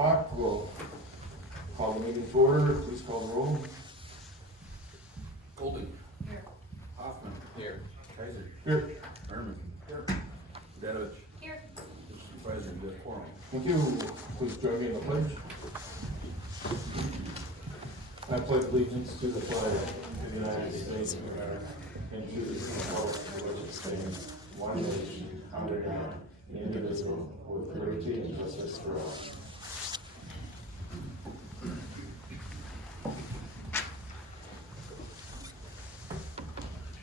o'clock, we'll call the meeting to order. Please call the roll. Golden. Here. Hoffman. Here. Kaiser. Here. Herman. Here. Dadovich. Here. Supervisor, you have quorum. Thank you. Please join me in the pledge. I pledge allegiance to the flag of the United States of America and to the republic for which it stands, one nation, under God, indivisible, with liberty and justice for all.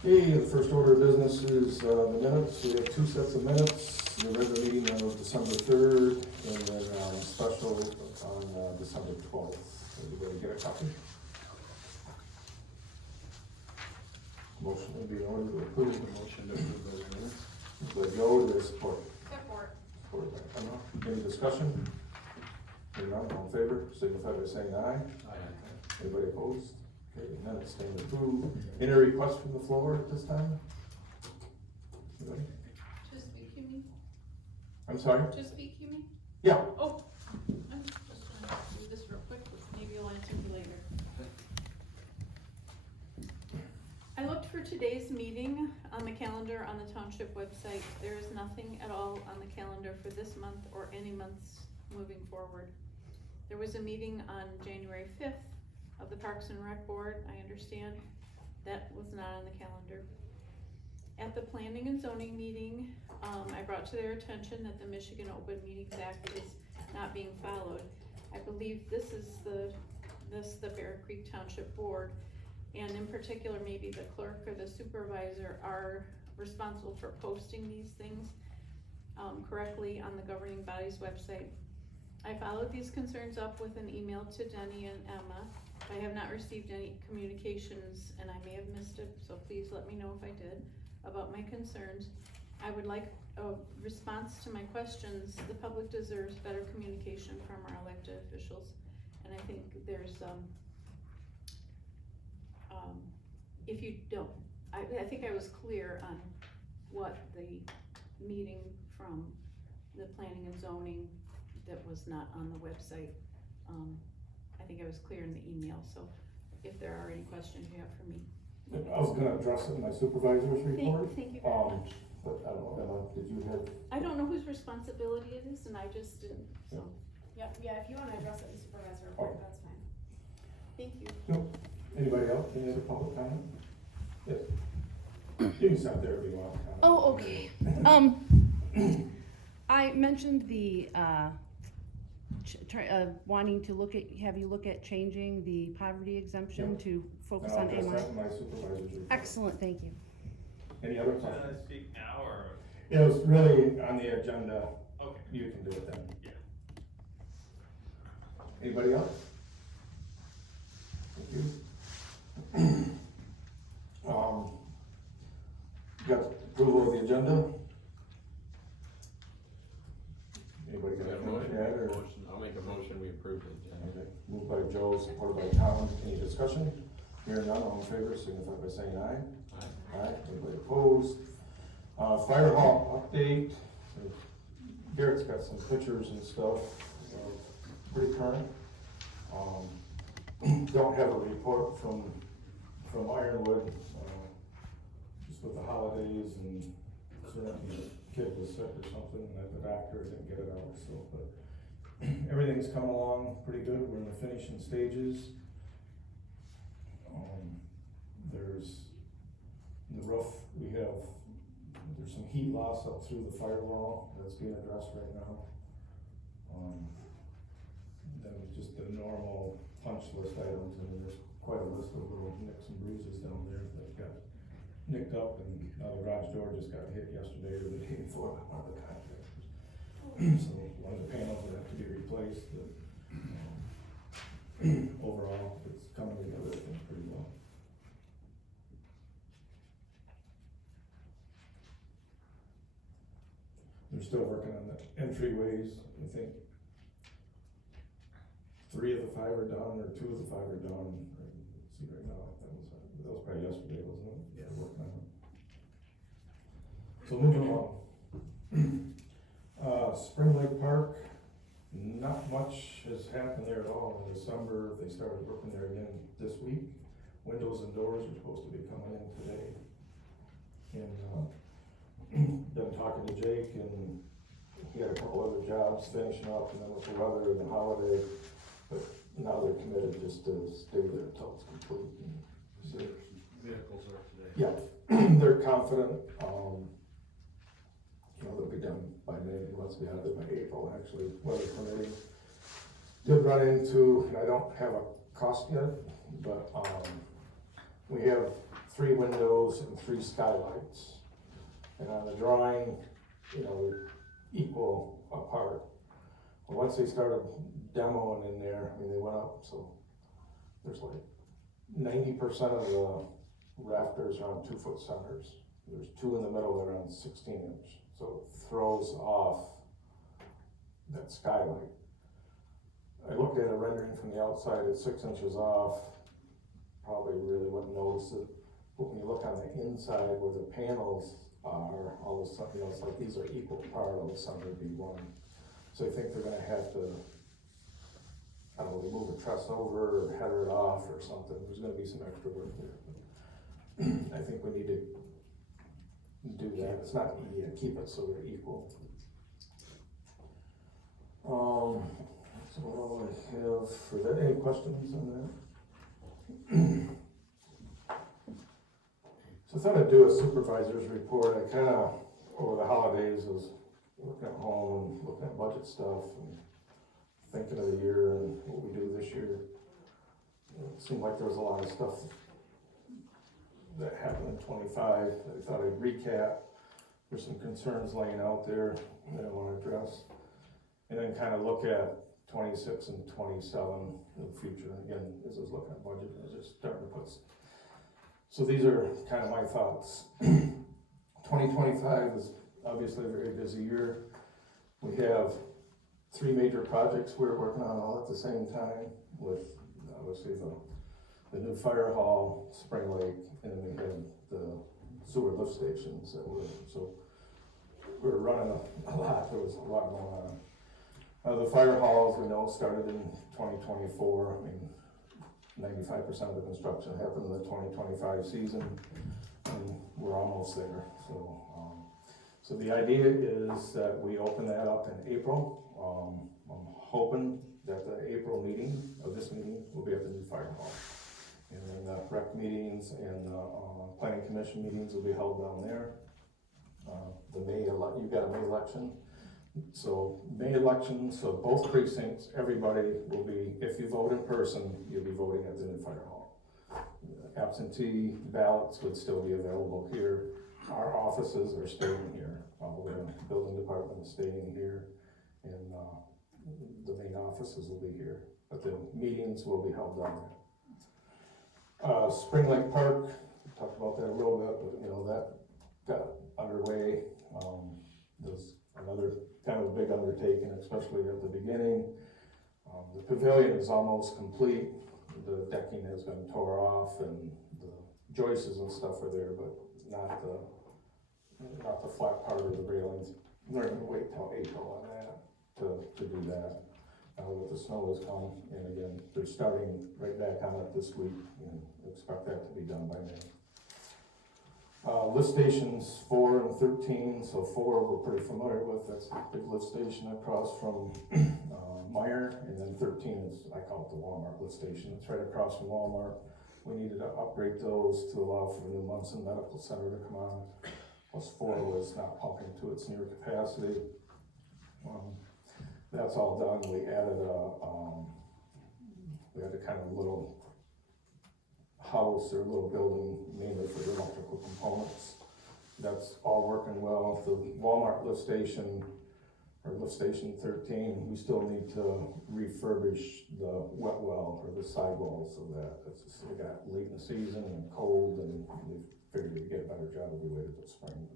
Okay, the first order of business is the minutes. We have two sets of minutes. The regular meeting on December 3rd and then special on December 12th. Everybody get a copy? Motion would be in order to approve. Motion to approve those minutes. By Joe, there's support. Support. Support by Emma. Any discussion? Hearing none, all in favor, signify by saying aye. Aye. Anybody opposed? Okay, minutes stand approved. Any requests from the floor at this time? Anybody? To speak, you mean? I'm sorry? To speak, you mean? Yeah. Oh, I'm just gonna do this real quick, maybe you'll answer me later. I looked for today's meeting on the calendar on the Township website. There is nothing at all on the calendar for this month or any months moving forward. There was a meeting on January 5th of the Parks and Rec Board, I understand. That was not on the calendar. At the Planning and Zoning meeting, I brought to their attention that the Michigan Open Meetings Act is not being followed. I believe this is the Bear Creek Township Board, and in particular, maybe the clerk or the supervisor are responsible for posting these things correctly on the governing body's website. I followed these concerns up with an email to Denny and Emma. I have not received any communications, and I may have missed it, so please let me know if I did, about my concerns. I would like a response to my questions. The public deserves better communication from our elected officials, and I think there's, if you don't, I think I was clear on what the meeting from the planning and zoning that was not on the website. I think I was clear in the email, so if there are any questions you have for me. I was gonna address it in my supervisor's report. Thank you very much. But I don't know, Emma, did you have? I don't know whose responsibility it is, and I just didn't, so. Yeah, if you wanna address it in the supervisor report, that's fine. Thank you. Nope. Anybody else? Any other public comment? Yes. You can stop there if you want. Oh, okay. I mentioned the, wanting to have you look at changing the poverty exemption Yep. to focus And I'll on address AMI. that in my supervisor's report. Excellent, thank you. Any other Should questions? I speak now or? It was really on the agenda. Okay. You can do it then. Yeah. Anybody else? Thank you. Got approval of the agenda? Anybody got a motion yet, or? Motion, I'll make a motion, we approve the agenda. Okay, moved by Joe, supported by Tom. Any discussion? Hearing none, all in favor, signify by saying aye. Aye. Aye. Anybody opposed? Firehall update. Garrett's got some pictures and stuff, pretty current. Don't have a report from Ironwood, just with the holidays and certainly the kid was sick or something, and that the doctor didn't get it out, so, but everything's coming along pretty good. We're in the finishing stages. There's the roof, there's some heat loss up through the firewall that's being addressed right now. Then just the normal punch list items, and there's quite a list of little nicks and bruises down there that got nicked up, and now the garage door just got hit yesterday or the day before by one of the contractors. So one of the panels would have to be replaced, but overall, it's coming together, I think, pretty well. They're still working on the entryways. I think 3 of the 5 are done, or 2 of the 5 are done. Let's see right now, that was probably yesterday, wasn't it? Yeah, working on it. So moving along. Spring Lake Park, Not much has happened there at all. In December, they started working there again this week. Windows and doors are supposed to be coming in today. And, been talking to Jake, and he had a couple other jobs finishing up, and then with the weather and the holiday, but now they're committed just to stay there until it's complete. And so, Vehicles are today. yeah, they're confident, they'll be done by May. He wants to be out of there by April, actually, weather permitting. Did run into, and I don't have a cost yet, but, we have 3 windows and 3 skylights. And on the drawing, equal apart. But once they started demoing in there, they went up, so there's like 90% of the rafters are on 2-foot centers. There's 2 in the middle that are on 16-inch, so it throws off that skylight. I looked at a rendering from the outside, it's 6 inches off, probably really wouldn't notice it. But when you look on the inside where the panels are, all of a sudden, it's like these are equal part, all of a sudden it'd be one. So I think they're gonna have to, I don't know, remove a truss over or header it off or something. There's gonna be some extra work there. I think we need to do that. It's not, keep it so they're equal. So what all I have for that, any questions on that? So I thought I'd do a supervisor's report. I kinda, over the holidays, was looking at home and looking at budget stuff and thinking of the year and what we do this year. It seemed like there was a lot of stuff that happened in 25 that I thought I'd recap. There's some concerns laying out there that I want to address. And then kind of look at 26 and 27 in the future. Again, as I was looking at budget, I was just starting to put. So these are kind of my thoughts. 2025 is obviously a very busy year. We have 3 major projects we're working on all at the same time, with obviously the new Firehall, Spring Lake, and then we have the sewer lift stations that we're running a lot. There was a lot going on. The Firehall, as we know, started in 2024. 95% of the construction happened in the 2025 season, and we're almost there. So the idea is that we open that up in April. I'm hoping that the April meeting, of this meeting, will be at the new Firehall. And then the rec meetings and planning commission meetings will be held down there. You've got a May election. So May election, so both precincts, everybody will be, if you vote in person, you'll be voting at the new Firehall. Absentee ballots would still be available here. Our offices are staying here. The building department is staying here, and the main offices will be here. But the meetings will be held down there. Spring Lake Park, we talked about that a little bit, but that got underway. There's another kind of a big undertaking, especially at the beginning. The pavilion is almost complete. The decking has been tore off and the joists and stuff are there, but not the flat part of the railings. We're gonna wait till April on that to do that. With the snow has come, and again, they're starting right back on it this week, and expect that to be done by May. Lift stations 4 and 13, so 4 we're pretty familiar with. That's a big lift station across from Meyer, and then 13 is, I call it the Walmart lift station. It's right across from Walmart. We needed to upgrade those to allow for the new Munson Medical Center to come on. Plus 4 was not pumping to its near capacity. That's all done. We added a kind of little house or little building mainly for the electrical components. That's all working well. The Walmart lift station, or lift station 13, we still need to refurbish the wet well or the sidewalls of that. We got late in the season and cold, and we figured we'd get a better job if we waited till spring.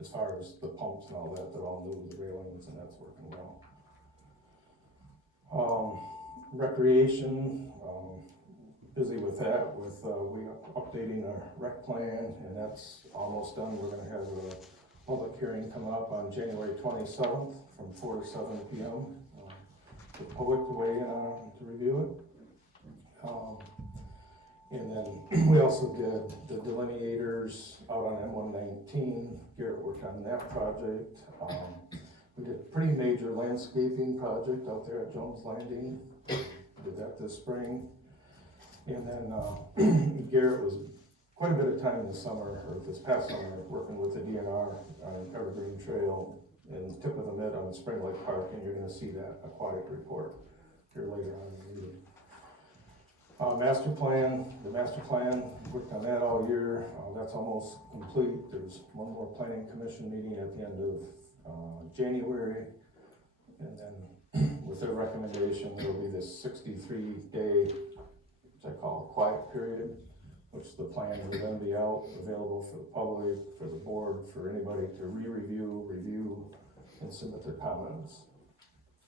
As far as the pumps and all that, they're all new with the railings, and that's working well. Recreation, busy with that, we are updating our rec plan, and that's almost done. We're gonna have a public hearing coming up on January 27th from 4 to 7 p.m. the public to weigh in on and to review it. And then we also did the delineators out on M119. Garrett worked on that project. We did a pretty major landscaping project out there at Jones Landing. Did that this spring. And then Garrett was quite a bit of time this summer, or this past summer, working with the DNR on Evergreen Trail and tip of the mid on Spring Lake Park, and you're gonna see that aquatic report here later on in the meeting. The master plan, worked on that all year. That's almost complete. There's one more planning commission meeting at the end of January. And then with their recommendation, there'll be this 63-day, which I call a quiet period, which the plan will then be out, available for the public, for the board, for anybody to review, and submit their comments.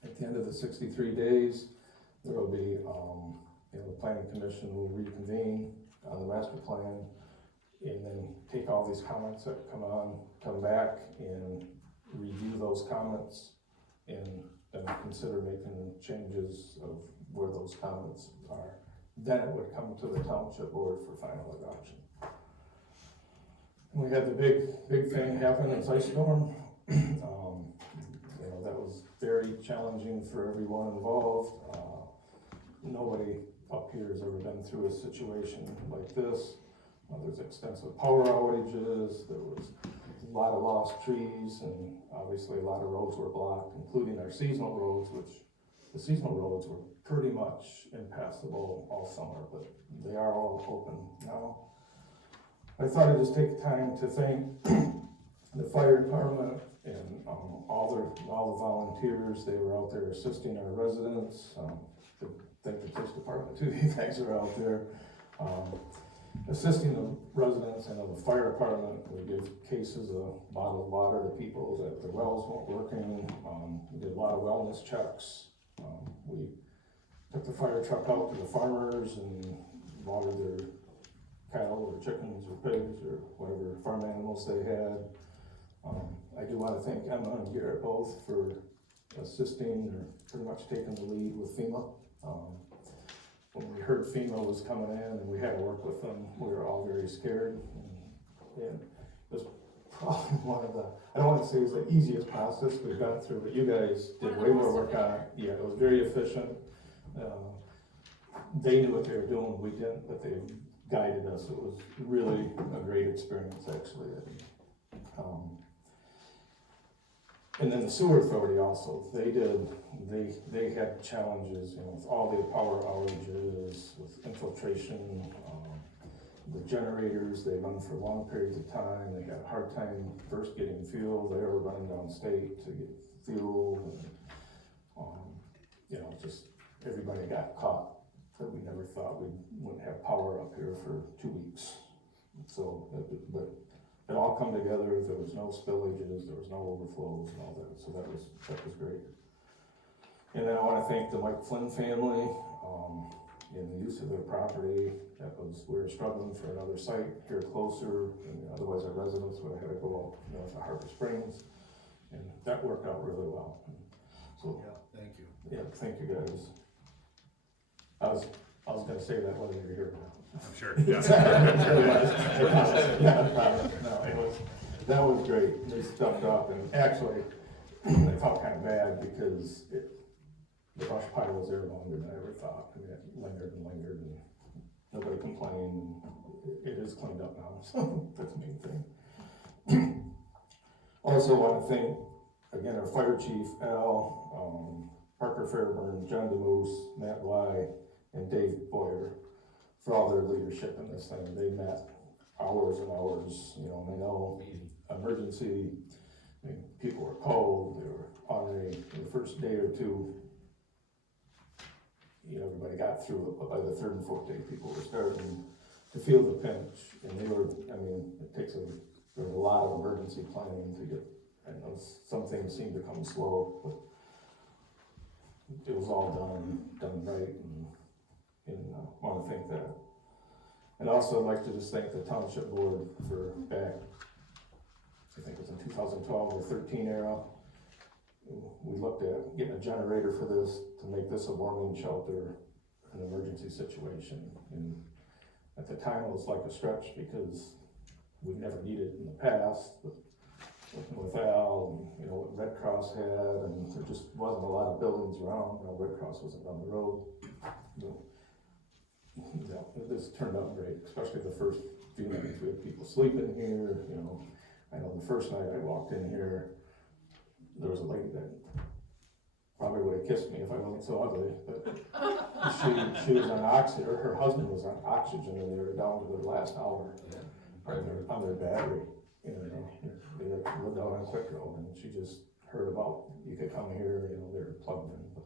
At the end of the 63 days, there will be, the planning commission will reconvene on the master plan, and then take all these comments that come back and review those comments, and then consider making changes of where those comments are. Then it would come to the township board for final adoption. We had the big thing happen, this ice storm. That was very challenging for everyone involved. Nobody up here has ever been through a situation like this. There's extensive power outages, there was a lot of lost trees, and obviously a lot of roads were blocked, including our seasonal roads, which the seasonal roads were pretty much impassable all summer, but they are all open now. I thought I'd just take time to thank the fire department and all the volunteers. They were out there assisting our residents. Thank the police department too. You guys are out there assisting the residents and the fire department. We give cases of bottled water to people that the wells weren't working. We did a lot of wellness checks. We took the fire truck out to the farmers and watered their cattle or chickens or pigs or whatever farm animals they had. I do want to thank Emma and Garrett both for assisting or pretty much taking the lead with FEMA. When we heard FEMA was coming in and we had to work with them, we were all very scared. And it was probably one of the, I don't want to say it was the easiest process we've gone through, but you guys did way more work on it. Yeah, it was very efficient. They knew what they were doing, we didn't, but they guided us. It was really a great experience, actually. And then the sewer authority also, they had challenges, with all the power outages, with infiltration, the generators, they run for long periods of time. They had a hard time first getting fuel. They were running downstate to get fuel, and just everybody got caught. That we never thought we wouldn't have power up here for 2 weeks. So, but it all come together. There was no spillages, there was no overflows and all that. So that was great. And then I want to thank the Mike Flynn family in the use of their property. We were struggling for another site here closer, and otherwise our residents would have had to go up to Harbor Springs, and that worked out really well. So Yeah, thank you. yeah, thank you guys. I was going to say that whether you're here or not. I'm sure, Yeah, that was great. They stepped up, and actually, I felt kind of bad because the brush pile was there longer than I ever thought. I mean, it lingered, and nobody complained. It is cleaned up now, so that's the main thing. Also want to thank, again, our fire chief, Al, Parker Fairburn, John DeMoose, Matt Bly, and Dave Boyer, for all their leadership in this thing. They met hours and hours, and I know emergency, people were cold, they were hungry. The first day or two, everybody got through it, but by the third and fourth day, people were starting to feel the pinch, and there was a lot of emergency planning to get, some things seemed to come slow, but it was all done right, and I want to thank that. And also I'd like to just thank the Township Board for back, I think it was in 2012 or 13 era, we looked at getting a generator for this, to make this a warming shelter, an emergency situation. And at the time, it was like a stretch because we never needed it in the past, but working with Al, and, you know, what Red Cross had, and there just wasn't a lot of buildings around. You know, Red Cross wasn't down the road. You know, this turned out great, especially the first few nights. We had people sleeping here, you know. I know the first night I walked in here, there was a lady that probably would have kissed me if I wasn't so ugly, but she was on oxygen, or her husband was on oxygen, and they were down to their last hour on their battery. You know, they lived out on Quick Road, and she just heard about, you could come here, you know, they were plugged in. But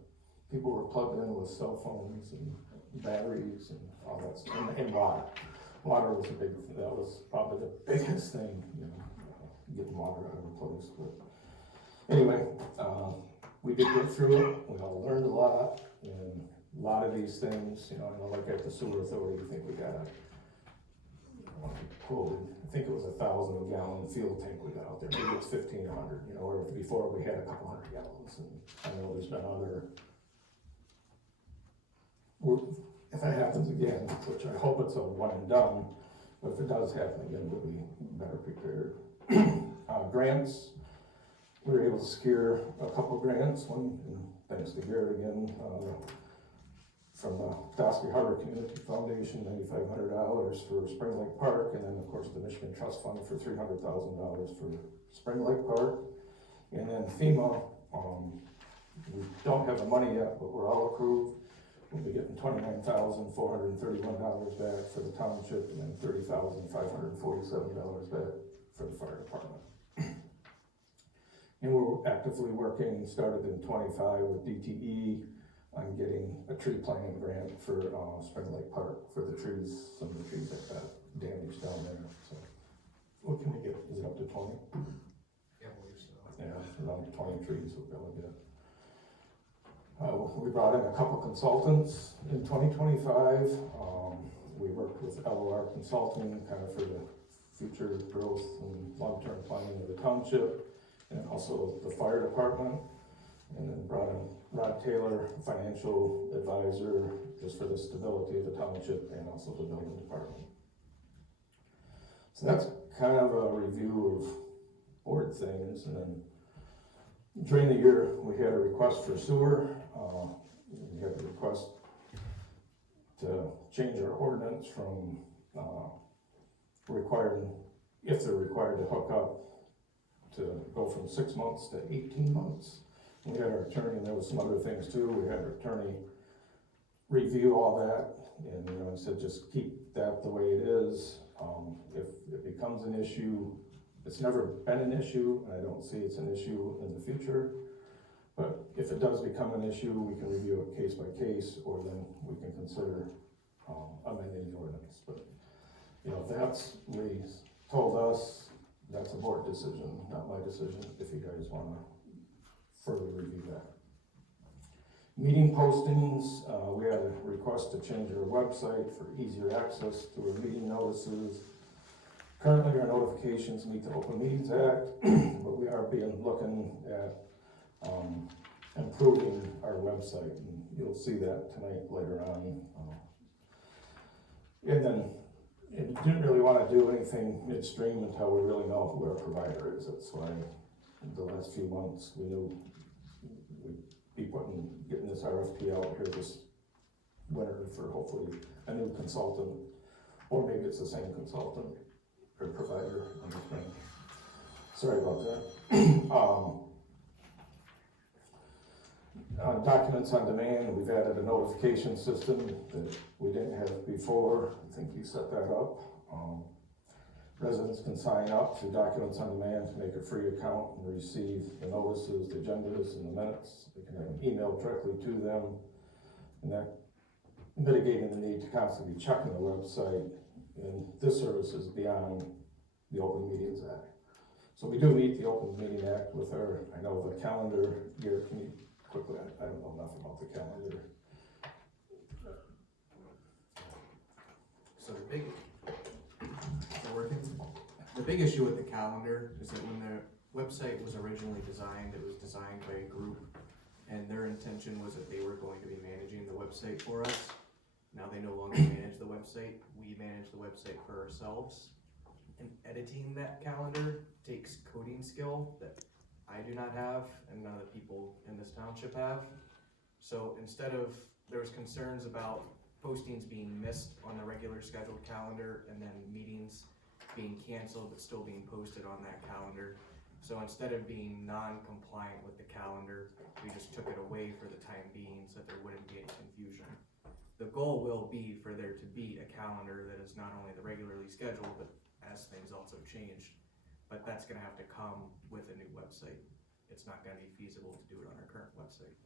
people were plugged in with cell phones and batteries and all that stuff, and water. Water was that was probably the biggest thing, you know, getting water out of the place. But anyway, we did get through it. We all learned a lot, and a lot of these things, you know, I know like at the sewer authority, I think we got I think it was 1,000 gallon fuel tank we got out there. Maybe it's 1,500, you know, or before we had a couple hundred gallons. And I know there's been other, if that happens again, which I hope it's a one and done, but if it does happen again, we'll be better prepared. Grants, we were able to secure a couple grants, one, thanks to Garrett again, from the Dosky Harbor Community Foundation, $9,500 for Spring Lake Park, and then of course the Michigan Trust Fund for $300,000 for Spring Lake Park. And then FEMA, we don't have the money yet, but we're all approved. We'll be getting $29,431 back for the township, and then $30,547 back for the fire department. And we're actively working, started in 25 with DTE, on getting a tree planting grant for Spring Lake Park for the trees, some of the trees that got damaged down there. So what can we get? Is it up to 20? Yeah, I believe so. Yeah, around 20 trees we'll be able to get. We brought in a couple consultants in 2025. We worked with LOR Consulting kind of for the future growth and long-term planning of the township, and also the fire department. And then brought in Rod Taylor, financial advisor, just for the stability of the township and also the building department. So that's kind of a review of board things. And then during the year, we had a request for sewer. We had a request to change our ordinance from requiring, if they're required to hook up, to go from 6 months to 18 months. We had our attorney, and there was some other things too. We had our attorney review all that, and you know, I said just keep that the way it is. If it becomes an issue, it's never been an issue, and I don't see it's an issue in the future. But if it does become an issue, we can review it case by case, or then we can consider amending the ordinance. But you know, that's Lee told us that's a board decision, not my decision. If you guys want to further review that. Meeting postings, we had a request to change our website for easier access to our meeting notices. Currently, our notifications meet the Open Meetings Act, but we are looking at improving our website, and you'll see that tonight later on. And then, we didn't really want to do anything midstream until we really know who our provider is. That's why the last few months we knew we'd be getting this RFP out here this winter for hopefully a new consultant, or maybe it's the same consultant or provider. Sorry about that. Documents on demand, we've added a notification system that we didn't have before. I think you set that up. Residents can sign up to Documents on Demand to make a free account and receive the notices, the agendas, and the minutes. They can have an email directly to them, and that mitigating the need to constantly be checking the website. And this service is beyond the Open Meetings Act. So we do meet the Open Meeting Act with our, I know the calendar here, can you quickly, I don't know enough about the calendar. So the big issue with the calendar is that website was originally designed, it was designed by a group, and their intention was that they were going to be managing the website for us. Now they no longer manage the website, we manage the website for ourselves. And editing that calendar takes coding skill that I do not have, and none of the people in this township have. So instead of, there was concerns about postings being missed on the regular scheduled calendar, and then meetings being canceled but still being posted on that calendar. So instead of being non-compliant with the calendar, we just took it away for the time being so that there wouldn't be any confusion. The goal will be for there to be a calendar that is not only the regularly scheduled, but as things also change. But that's gonna have to come with a new website. It's not gonna be feasible to do it on our current website.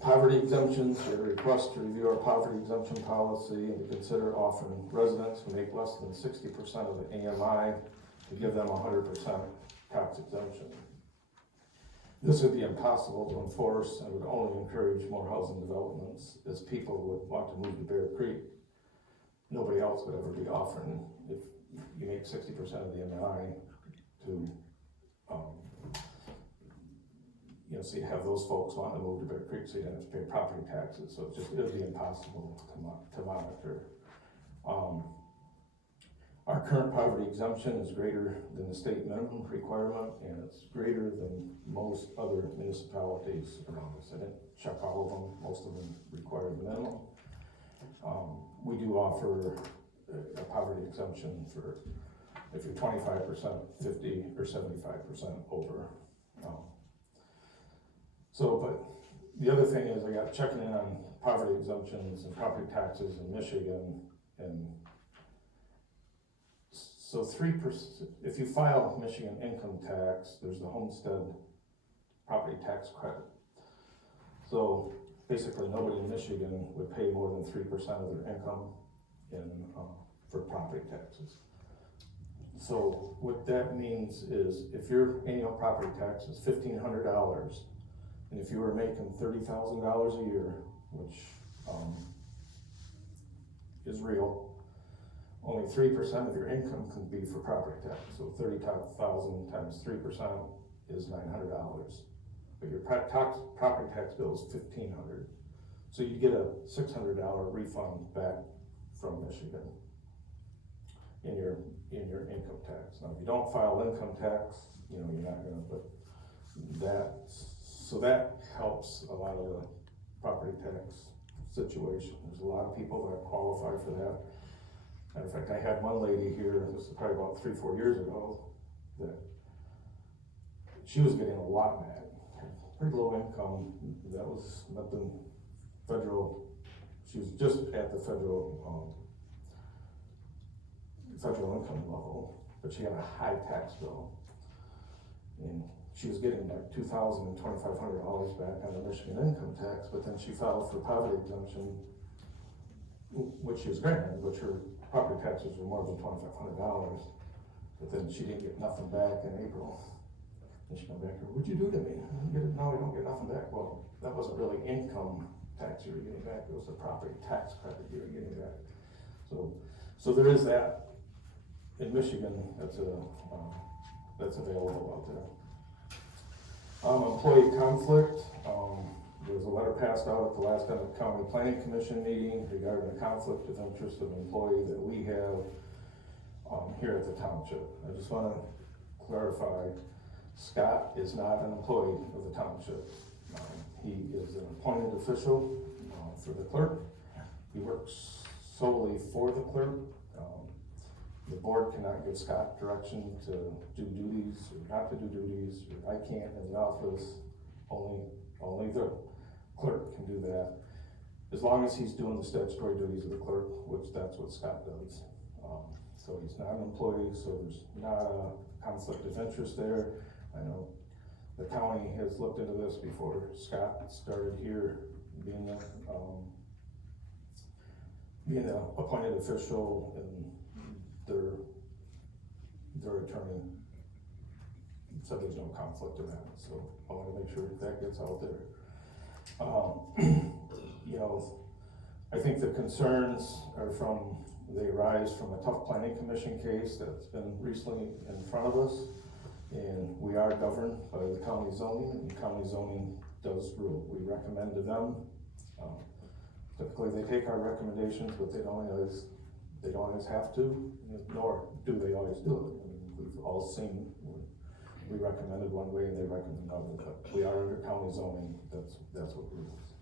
Poverty exemptions, a request to review our poverty exemption policy and to consider offering residents who make less than 60% of the AMI to give them 100% tax exemption. This would be impossible to enforce and would only encourage more housing developments as people would want to move to Bear Creek. Nobody else would ever be offering, if you make 60% of the AMI to, so you have those folks wanting to move to Bear Creek, so you don't have to pay property taxes, so it would be impossible to monitor. Our current poverty exemption is greater than the state minimum requirement, and it's greater than most other municipalities around us. I didn't check all of them, most of them require the minimum. We do offer a poverty exemption for if you're 25%, 50, or 75% over. But the other thing is, I got checking in on poverty exemptions and property taxes in Michigan, and so 3%, if you file Michigan income tax, there's the homestead property tax credit. So basically nobody in Michigan would pay more than 3% of their income for property taxes. So what that means is if your annual property tax is $1,500, and if you were making $30,000 a year, which is real, only 3% of your income can be for property tax. So 30,000 times 3% is $900. But your property tax bill is $1,500. So you get a $600 refund back from Michigan in your income tax. Now, if you don't file income tax, you're not gonna, but that helps a lot of the property tax situation. There's a lot of people that qualify for that. Matter of fact, I had one lady here, this is probably about 3-4 years ago, that she was getting a lot mad. Pretty low income, that was nothing federal, she was just at the federal income level, but she had a high tax bill. And she was getting like $2,000 and $2,500 back on the Michigan income tax, but then she filed for poverty exemption, which she was granted, which her property taxes were more than $2,500, but then she didn't get nothing back in April. And she come back here, what'd you do to me? No, we don't get nothing back. Well, that wasn't really income tax you were getting back, it was the property tax credit you were getting back. So there is that in Michigan, that's available out there. Employee conflict, there was a letter passed out at the last county planning commission meeting regarding the conflict of interest of an employee that we have here at the township. I just want to clarify, Scott is not an employee of the township. He is an appointed official for the clerk. He works solely for the clerk. The board cannot give Scott direction to do duties or not to do duties, or I can't in the office, only the clerk can do that. As long as he's doing the statutory duties of the clerk, which that's what Scott does. So he's not an employee, so there's not a conflict of interest there. I know the county has looked into this before Scott started here, being the appointed official, and their attorney said there's no conflict in that, so I want to make sure that gets out there. I think the concerns are from They arise from a tough planning commission case that's been recently in front of us. And we are governed by the county zoning, and county zoning does rule. We recommend to them. Typically, they take our recommendations, but they don't always have to, nor do they always do it. I mean, we've all seen, we recommended one way and they recommend another, but we are under county zoning, that's what rules.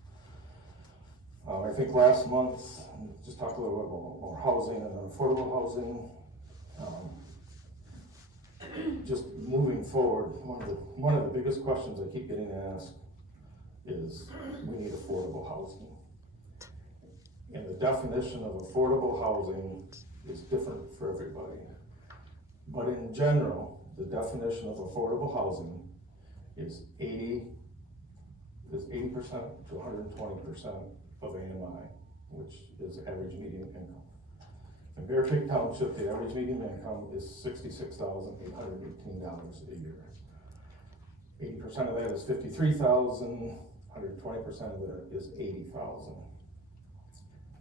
I think last month, just talked a little bit about more housing and affordable housing. Just moving forward, one of the biggest questions I keep getting asked is, we need affordable housing. And the definition of affordable housing is different for everybody. But in general, the definition of affordable housing is 80% to 120% of AMI, which is average median income. In Bear Creek Township, the average median income is $66,818 a year. 80% of that is $53,000, 120% of that is $80,000.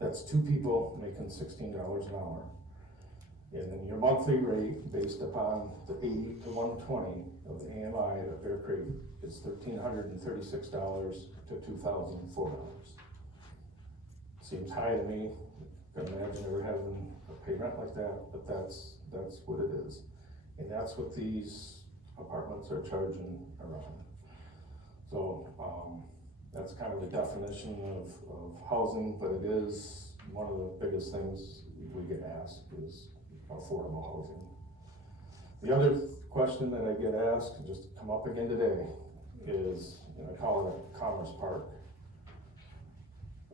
That's two people making $16 an hour. And then your monthly rate based upon the 80 to 120 of the AMI at Bear Creek is $1,336 to $2,004. Seems high to me. Can imagine ever having to pay rent like that, but that's what it is. And that's what these apartments are charging around. So that's kind of the definition of housing, but it is one of the biggest things we get asked is affordable housing. The other question that I get asked, just come up again today, is, I call it a commerce park.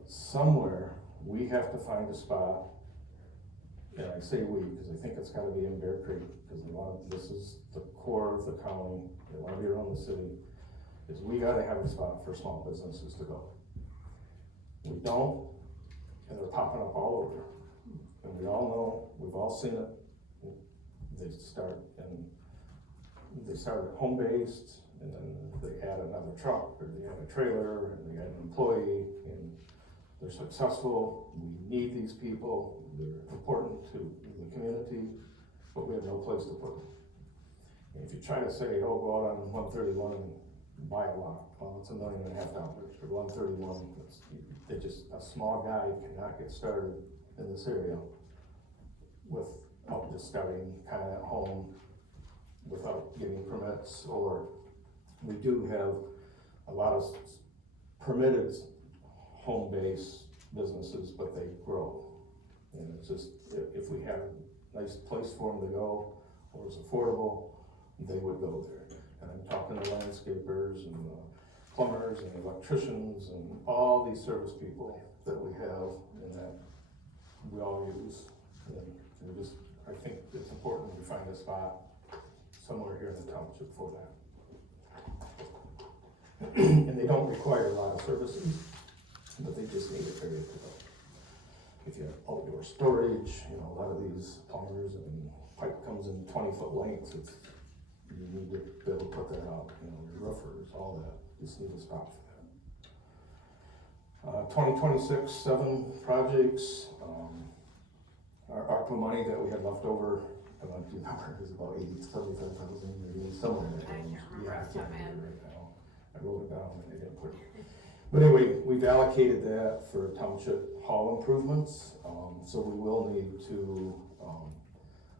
Somewhere we have to find a spot, and I say we, because I think it's gotta be in Bear Creek, because this is the core of the county, they wanna be around the city, is we gotta have a spot for small businesses to go. We don't, and they're popping up all over. And we all know, we've all seen it. They start home-based, and then they add another truck, or they add a trailer, and they add an employee, and they're successful. We need these people. They're important to the community, but we have no place to put them. And if you try to say, oh, go out on 131 and buy a lot, well, it's $1.5 million. For 131, a small guy cannot get started in this area without just starting kind of at home without getting permits, or we do have a lot of permitted home-based businesses, but they grow. And it's just, if we have a nice place for them to go, or it's affordable, they would go there. And I'm talking to landscapers and plumbers and electricians and all these service people that we have and that we all use. And I think it's important we find a spot somewhere here in the township for that. And they don't require a lot of services, but they just need a area to go. If you have outdoor storage, a lot of these plumbers, pipe comes in 20-foot lengths, you need to be able to put that out, your roofers, all that, just need a spot for that. 2026, 7 projects, our ARPA money that we had left over, I don't know if you remember, it was about 75,000, maybe somewhere in that range. I can't remember off the top of my head. Right now. I wrote it down and I didn't put it. But anyway, we've allocated that for township hall improvements, so we will need to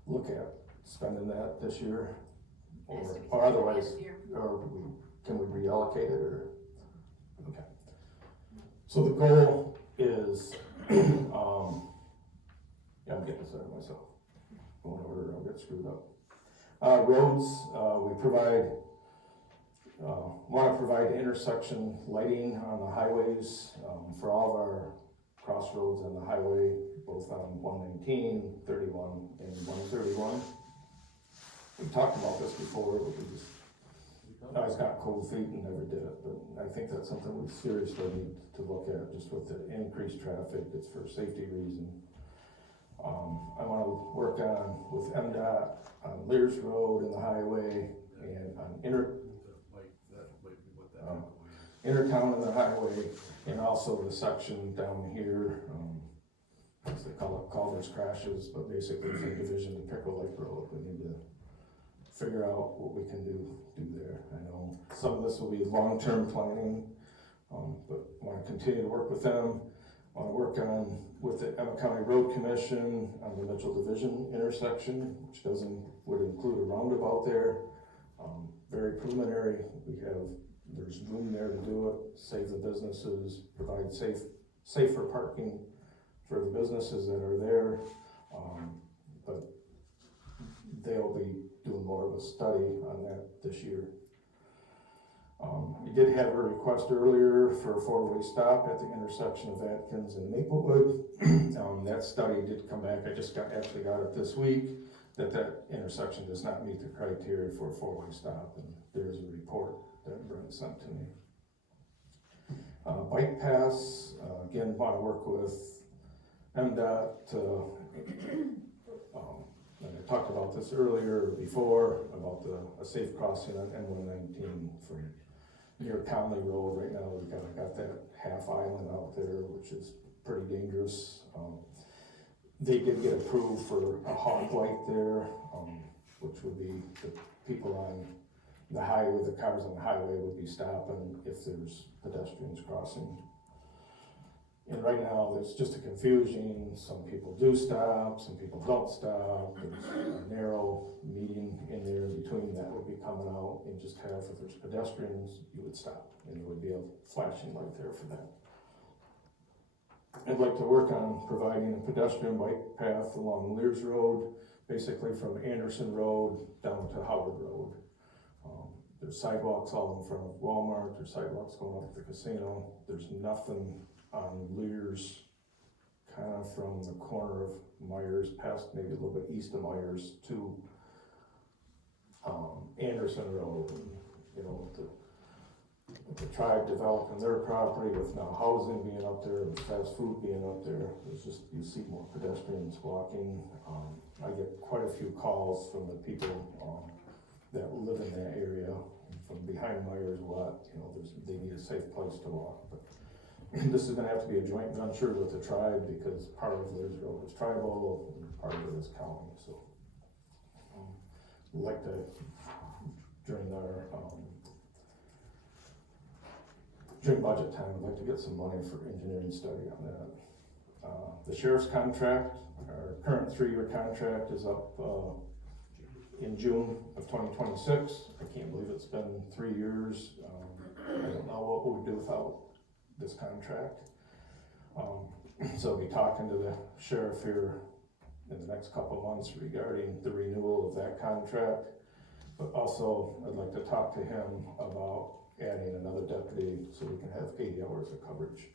look at spending that this year, or otherwise, can we reallocate it, or, okay. So the goal is, I'm getting this out of myself. Going over, I'll get screwed up. Roads, we want to provide intersection lighting on the highways for all of our crossroads on the highway, both on 119, 31, and 131. We talked about this before, but we just always got cold feet and never did it. But I think that's something we seriously need to look at, just with the increased traffic. It's for safety reason. I want to work with MDOT on Lears Road and the highway, and on Intertown and the highway, and also the section down here, as they call it, Culver's crashes, but basically from Division to Pickle Lake Road, we need to figure out what we can do there. I know some of this will be long-term planning, but wanna continue to work with them. Wanna work on, with the Emmett County Road Commission on the Mitchell Division intersection, which would include a roundabout there. Very preliminary, there's room there to do it, save the businesses, provide safer parking for the businesses that are there. But they'll be doing more of a study on that this year. We did have a request earlier for a four-way stop at the intersection of Atkins and Maplewood. That study did come back, I just actually got it this week, that intersection does not meet the criteria for a four-way stop, and there's a report that Brent sent to me. Bike pass, again, want to work with MDOT, and I talked about this earlier before, about a safe crossing on N119 from near Conley Road. Right now, we've got that half island out there, which is pretty dangerous. They did get approved for a hog light there, which would be the people on the highway, the cars on the highway would be stopping if there's pedestrians crossing. And right now, there's just a confusion. Some people do stop, some people don't stop. There's a narrow median in there in between that would be coming out, and just have, if there's pedestrians, you would stop, and there would be a flashing light there for that. I'd like to work on providing a pedestrian bike path along Lears Road, basically from Anderson Road down to Howard Road. There's sidewalks all in front of Walmart, there's sidewalks going up to the casino. There's nothing on Lears, kind of from the corner of Myers, past maybe a little bit east of Myers to Anderson Road. And, you know, with the tribe developing their property, with now housing being up there, with fast food being up there, there's just, you see more pedestrians walking. I get quite a few calls from the people that live in that area, from behind Myers a lot. You know, they need a safe place to walk. But this is gonna have to be a joint venture with the tribe, because part of Lears Road is tribal and part of it is county. So we'd like to, during budget time, I'd like to get some money for engineering study on that. The sheriff's contract, our current 3-year contract, is up in June of 2026. I can't believe it's been 3 years. I don't know what we would do without this contract. So I'll be talking to the sheriff here in the next couple of months regarding the renewal of that contract. But also, I'd like to talk to him about adding another deputy so we can have 80 hours of coverage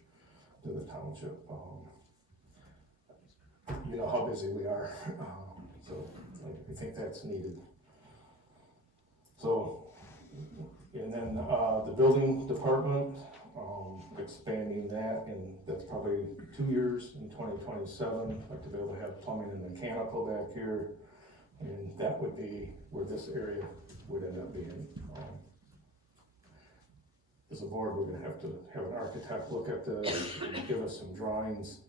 to the township. You know how busy we are, so we think that's needed. So, and then the building department, expanding that, and that's probably 2 years in 2027. I'd like to be able to have plumbing and mechanical back here, and that would be where this area would end up being. As a board, we're gonna have to have an architect look at this, give us some drawings,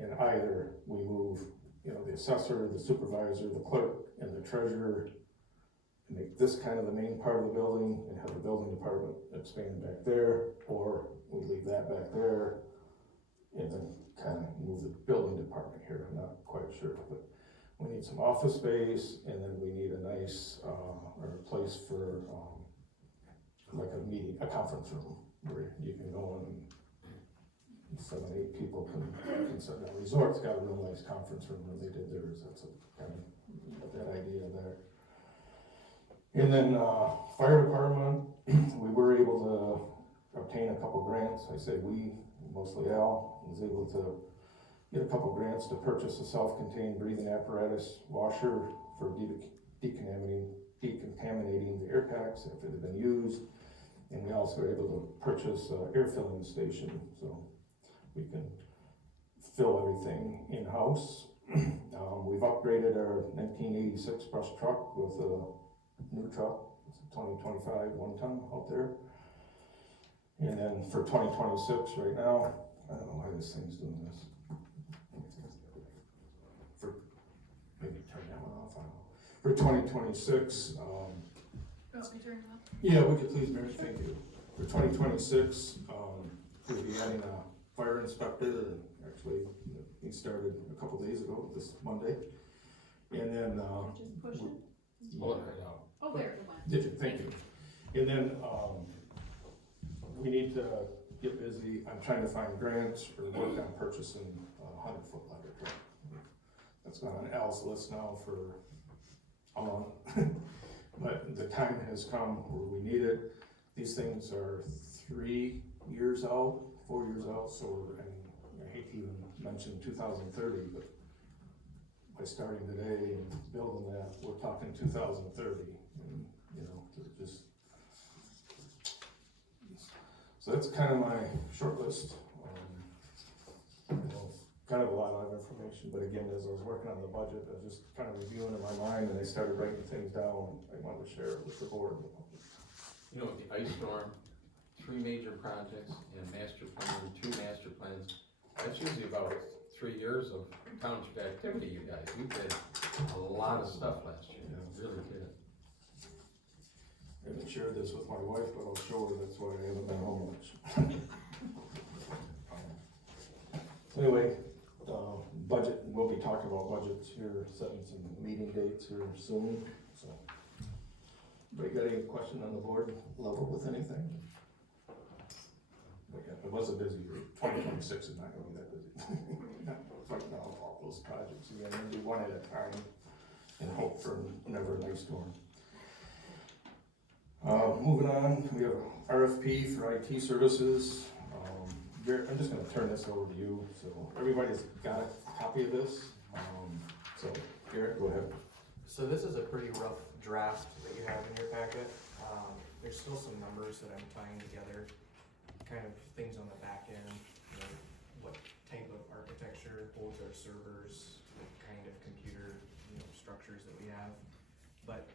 and either we move, you know, the assessor, the supervisor, the clerk, and the treasurer, and make this kind of the main part of the building, and have the building department expand back there, or we leave that back there, and then kind of move the building department here. I'm not quite sure, but we need some office space, and then we need a nice, or a place for, like a conference room where you can go in and 7, 8 people can sit down. Resort's got a real nice conference room when they did theirs. That's kind of that idea there. And then fire department, we were able to obtain a couple grants. I say we, mostly Al, was able to get a couple grants to purchase a self-contained breathing apparatus washer for decontaminating the air packs after they've been used. And we also were able to purchase an air filling station, so we can fill everything in-house. We've upgraded our 1986 brush truck with a new truck. It's a 2025 1-ton out there. And then for 2026 right now, I don't know why this thing's doing this. For 2026, Want me to turn it up? yeah, would you please, Mary, thank you. For 2026, we'll be adding a fire inspector, and actually, he started a couple days ago, this Monday. And then, Just push it. yeah. Oh, there it went. Did you, thank you. And then, we need to get busy, I'm trying to find grants or work on purchasing a 100-foot ladder truck. That's gone on Al's list now for a month. But the time has come where we need it. These things are 3 years out, 4 years out, so we're, and I hate to even mention 2030, but by starting today and building that, we're talking 2030, and, you know, just. So that's kind of my short list. You know, kind of a lot of information, but again, as I was working on the budget, I was just kind of reviewing in my mind, and I started writing things down. I wanted to share it with the board. You know, with the ice storm, 3 major projects and master plan, 2 master plans, that's usually about 3 years of township activity, you guys. We did a lot of stuff last year, really did. I haven't shared this with my wife, but I'll show her, that's why I haven't been home much. Anyway, budget, we'll be talking about budgets here, setting some meeting dates here soon, so. Anybody got any question on the board level with anything? But yeah, it was a busy year, 2026 is not gonna be that busy. Fighting all those projects again, we'll do one at a time and hope for never a nice storm. Moving on, we have RFP for IT services. Garrett, I'm just gonna turn this over to you, so everybody's got a copy of this. So Garrett, go ahead. So this is a pretty rough draft that you have in your packet. There's still some numbers that I'm tying together, kind of things on the back end, you know, what type of architecture holds our servers, what kind of computer, you know, structures that we have. But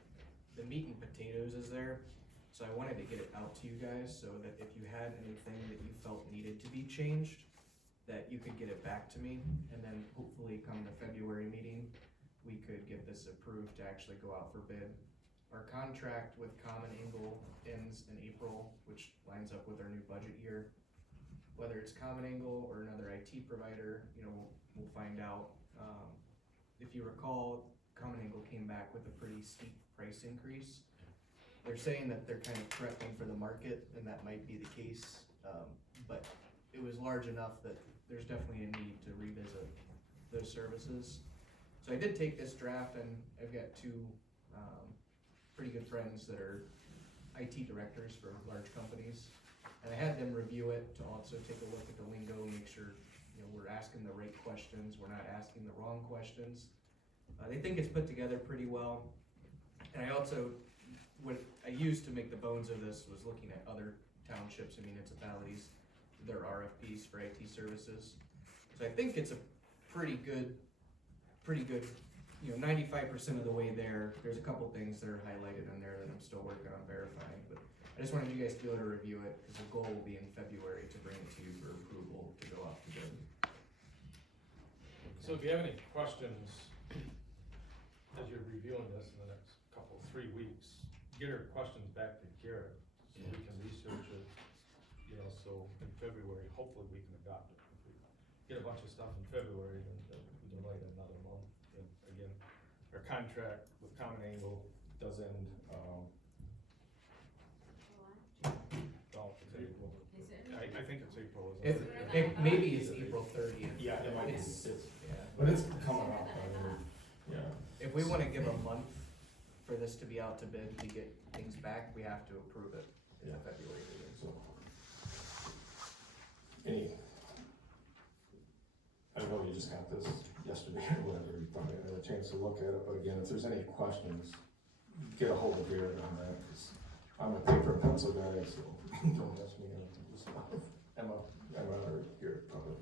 the meat and potatoes is there. So I wanted to get it out to you guys so that if you had anything that you felt needed to be changed, that you could get it back to me, and then hopefully come the February meeting, we could get this approved to actually go out for bid. Our contract with Common Angle ends in April, which lines up with our new budget year. Whether it's Common Angle or another IT provider, you know, we'll find out. If you recall, Common Angle came back with a pretty steep price increase. They're saying that they're kind of correcting for the market, and that might be the case, but it was large enough that there's definitely a need to revisit those services. So I did take this draft, and I've got 2 pretty good friends that are IT directors for large companies, and I had them review it to also take a look at the lingo, make sure, you know, we're asking the right questions, we're not asking the wrong questions. They think it's put together pretty well, and I also, what I used to make the bones of this was looking at other townships and municipalities, their RFPs for IT services. So I think it's a pretty good, you know, 95% of the way there. There's a couple things that are highlighted in there that I'm still working on verifying, but I just wanted you guys to be able to review it, because the goal will be in February to bring it to you for approval to go out to bid. So if you have any questions, as you're reviewing this in the next 3 weeks, get our questions back to Garrett, so we can research it, you know, so in February, hopefully we can adopt it. If we get a bunch of stuff in February, then we can delay it another month. And again, our contract with Common Angle Does end, oh, it's April. I think it's April, isn't It, it? maybe it's April 30th. yeah, it might be, It's- yeah. but it's coming up, I mean, yeah. If we wanna give a month for this to be out to bid to get things back, we have to approve it in the February meeting. So, I know you just got this yesterday or whatever, you probably haven't had a chance to look at it, but again, if there's any questions, get a hold of Garrett on that, because I'm a paper and pencil guy, so don't ask me anything, just Emma or Garrett probably.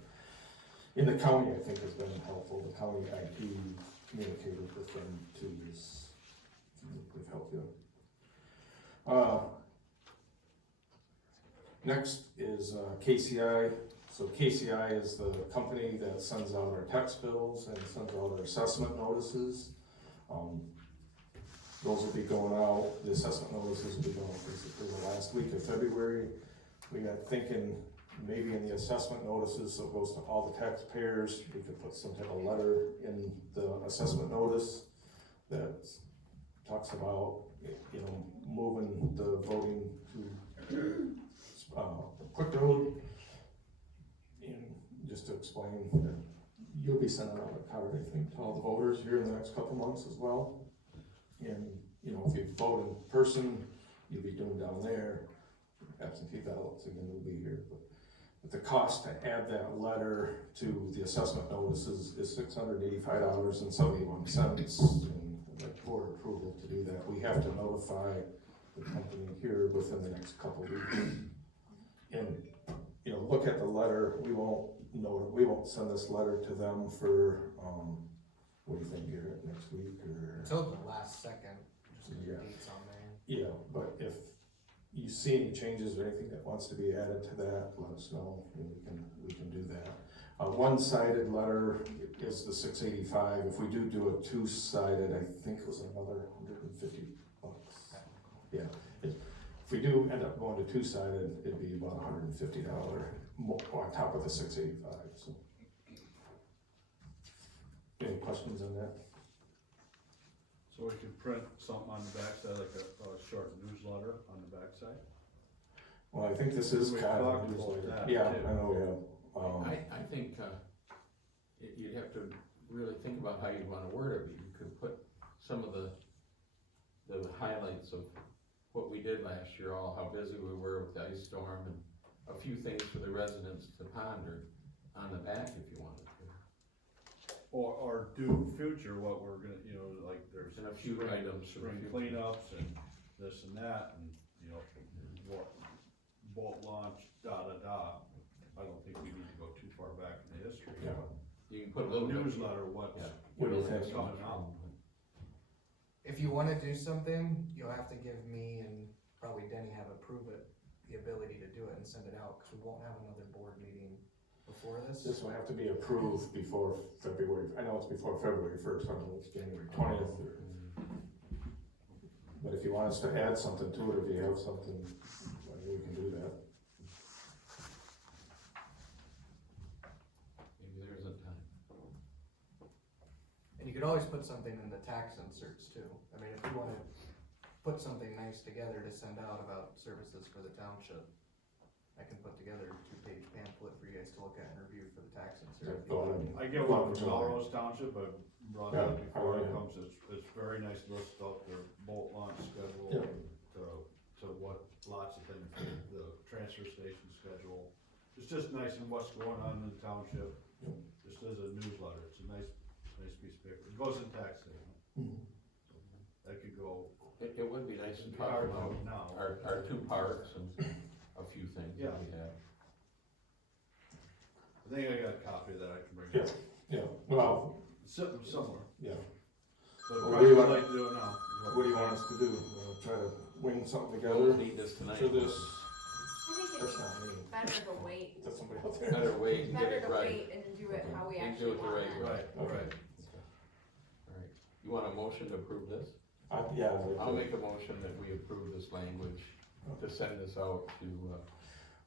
In the county, I think has been helpful, the county IT communicated with them too, they've helped you. Next is KCI. So KCI is the company that sends out our tax bills and sends out our assessment notices. those will be going out, the assessment notices will be going out basically the last week of February. We got thinking maybe in the assessment notices, so it goes to all the taxpayers, we could put some type of letter in the assessment notice that talks about, you know, moving the voting to, Quick Road. And just to explain that you'll be sending out a card, I think, to all the voters here in the next couple months as well. And, you know, if you vote in person, you'll be doing down there. Absentee ballots again will be here, but the cost to add that letter to the assessment notices is $685.71. And I'd like board approval to do that. We have to notify the company here within the next couple of weeks. And, you know, look at the letter, we won't send this letter to them for, what do you think, Garrett, next week or? Until the last second, just Yeah. dates on there. Yeah, but if you see any changes or anything that wants to be added to that, let us know, and we can do that. One-sided letter is the $685. If we do a two-sided, I think it was another $150. Yeah, if we do end up going to two-sided, it'd be about $150 more on top of the $685, so. Any questions on that? So we could print something on the backside, like a short newsletter on the backside? Well, I think this is We kind of talked a newsletter. about that, Yeah, too. I know, yeah. I think, you'd have to really think about how you'd wanna word it, but you could put some of the highlights of what we did last year, all how busy we were with the ice storm, and a few things for the residents to ponder on the back if you wanted to. Or do future what we're gonna, you know, like there's And a few items for the spring future. cleanups and this and that, and, you know, what, boat launch, I don't think we need to go too far back in the history. Yeah. You can put a little bit. Newsletter, what's, Yeah. What do you what's think? coming out. If you wanna do something, you'll have to give me and probably Denny have approve it, the ability to do it and send it out, cause we won't have another board meeting before this. This will have to be approved before February, I know it's before February 1st, I don't know, it's January 20th. But if you want us to add something to it, if you have something, we can do that. Maybe there isn't time. And you could always put something in the tax inserts too. I mean, if you wanna put something nice together to send out about services for the township, I can put together a 2-page pamphlet for you guys to look at and review for the tax insert. Go ahead. I get one from Melrose Township, I brought it up Yeah, before it yeah. comes, it's very nice list out their boat launch schedule, Yeah. to what lots of things, the transfer station schedule. It's just nice and what's going on in the township, Yeah. just as a newsletter, it's a nice piece of paper, it goes in tax statement. Mhm. That could go, It would be nice to it'd be talk hard about to now. our two parks and a few things that we have. I think I got a copy of that I can bring. Yeah. Yeah, well, It's sitting somewhere, yeah, but Well, probably we want- like to do it now. what do you want us to do? Try to wing something We'll together need this tonight. for this? I think That's it's not me, better to wait, that's somebody out there. Better wait and get better it to right. wait and do it Okay. how we And do actually it the want right it. way. Right, Okay. right. Alright, you want a motion to approve this? Yeah. I'd like I'll to- make a motion that we approve this language to send this out to,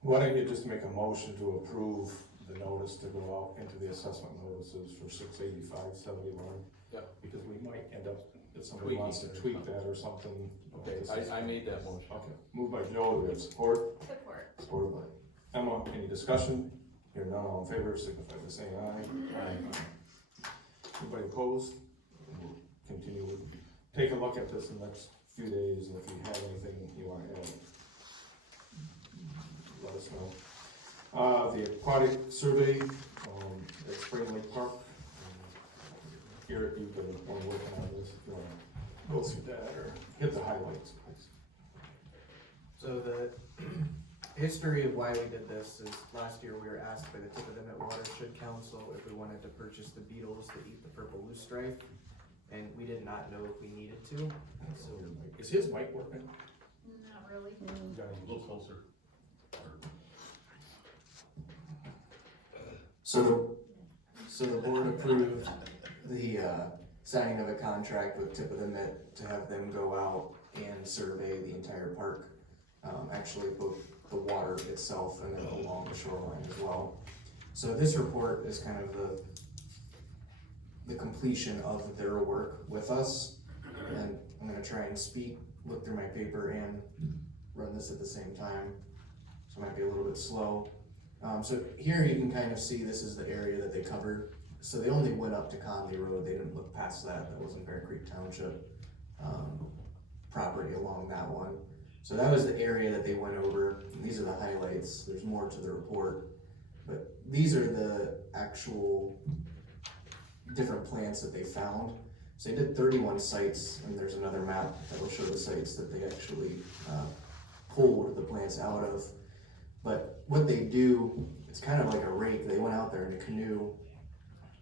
Why don't you just make a motion to approve the notice to go out into the assessment notices for $685.71? Yep. Because we might end up, if somebody wants to Tweaking it or tweak something. that or something. okay, this is- I made that motion. Okay, moved by Joe, do we have support? Support. Supported by Emma, any discussion? Here none, all in favor, signify by saying aye. Aye. Anybody opposed? We'll continue with, take a look at this in the next few days, and if you have anything you wanna add, let us know. The aquatic survey, at Spring Lake Park. Garrett, you've been working on this, if you wanna go through that, or hit the highlights, please. So the history of why we did this is last year we were asked by the Tip of the Emmett Watershed Council if we wanted to purchase the beetles that eat the purple loosestrife. And we did not know if we needed to, so Is his mic working? Not really. Got a little closer. So the board approved the signing of a contract with Tip of the Mitt to have them go out and survey the entire park. Actually both the water itself and then along the shoreline as well. So this report is kind of the completion of their work with us. And I'm gonna try and look through my paper and run this at the same time. So it might be a little bit slow. So here you can kind of see this is the area that they covered. So they only went up to Conley Road, they didn't look past that. That was in Bear Creek Township property along that one. So that was the area that they went over, and these are the highlights. There's more to the report, but these are the actual different plants that they found. So they did 31 sites, and there's another map that will show the sites that they actually pulled the plants out of. But what they do, it's kind of like a rake. They went out there in a canoe,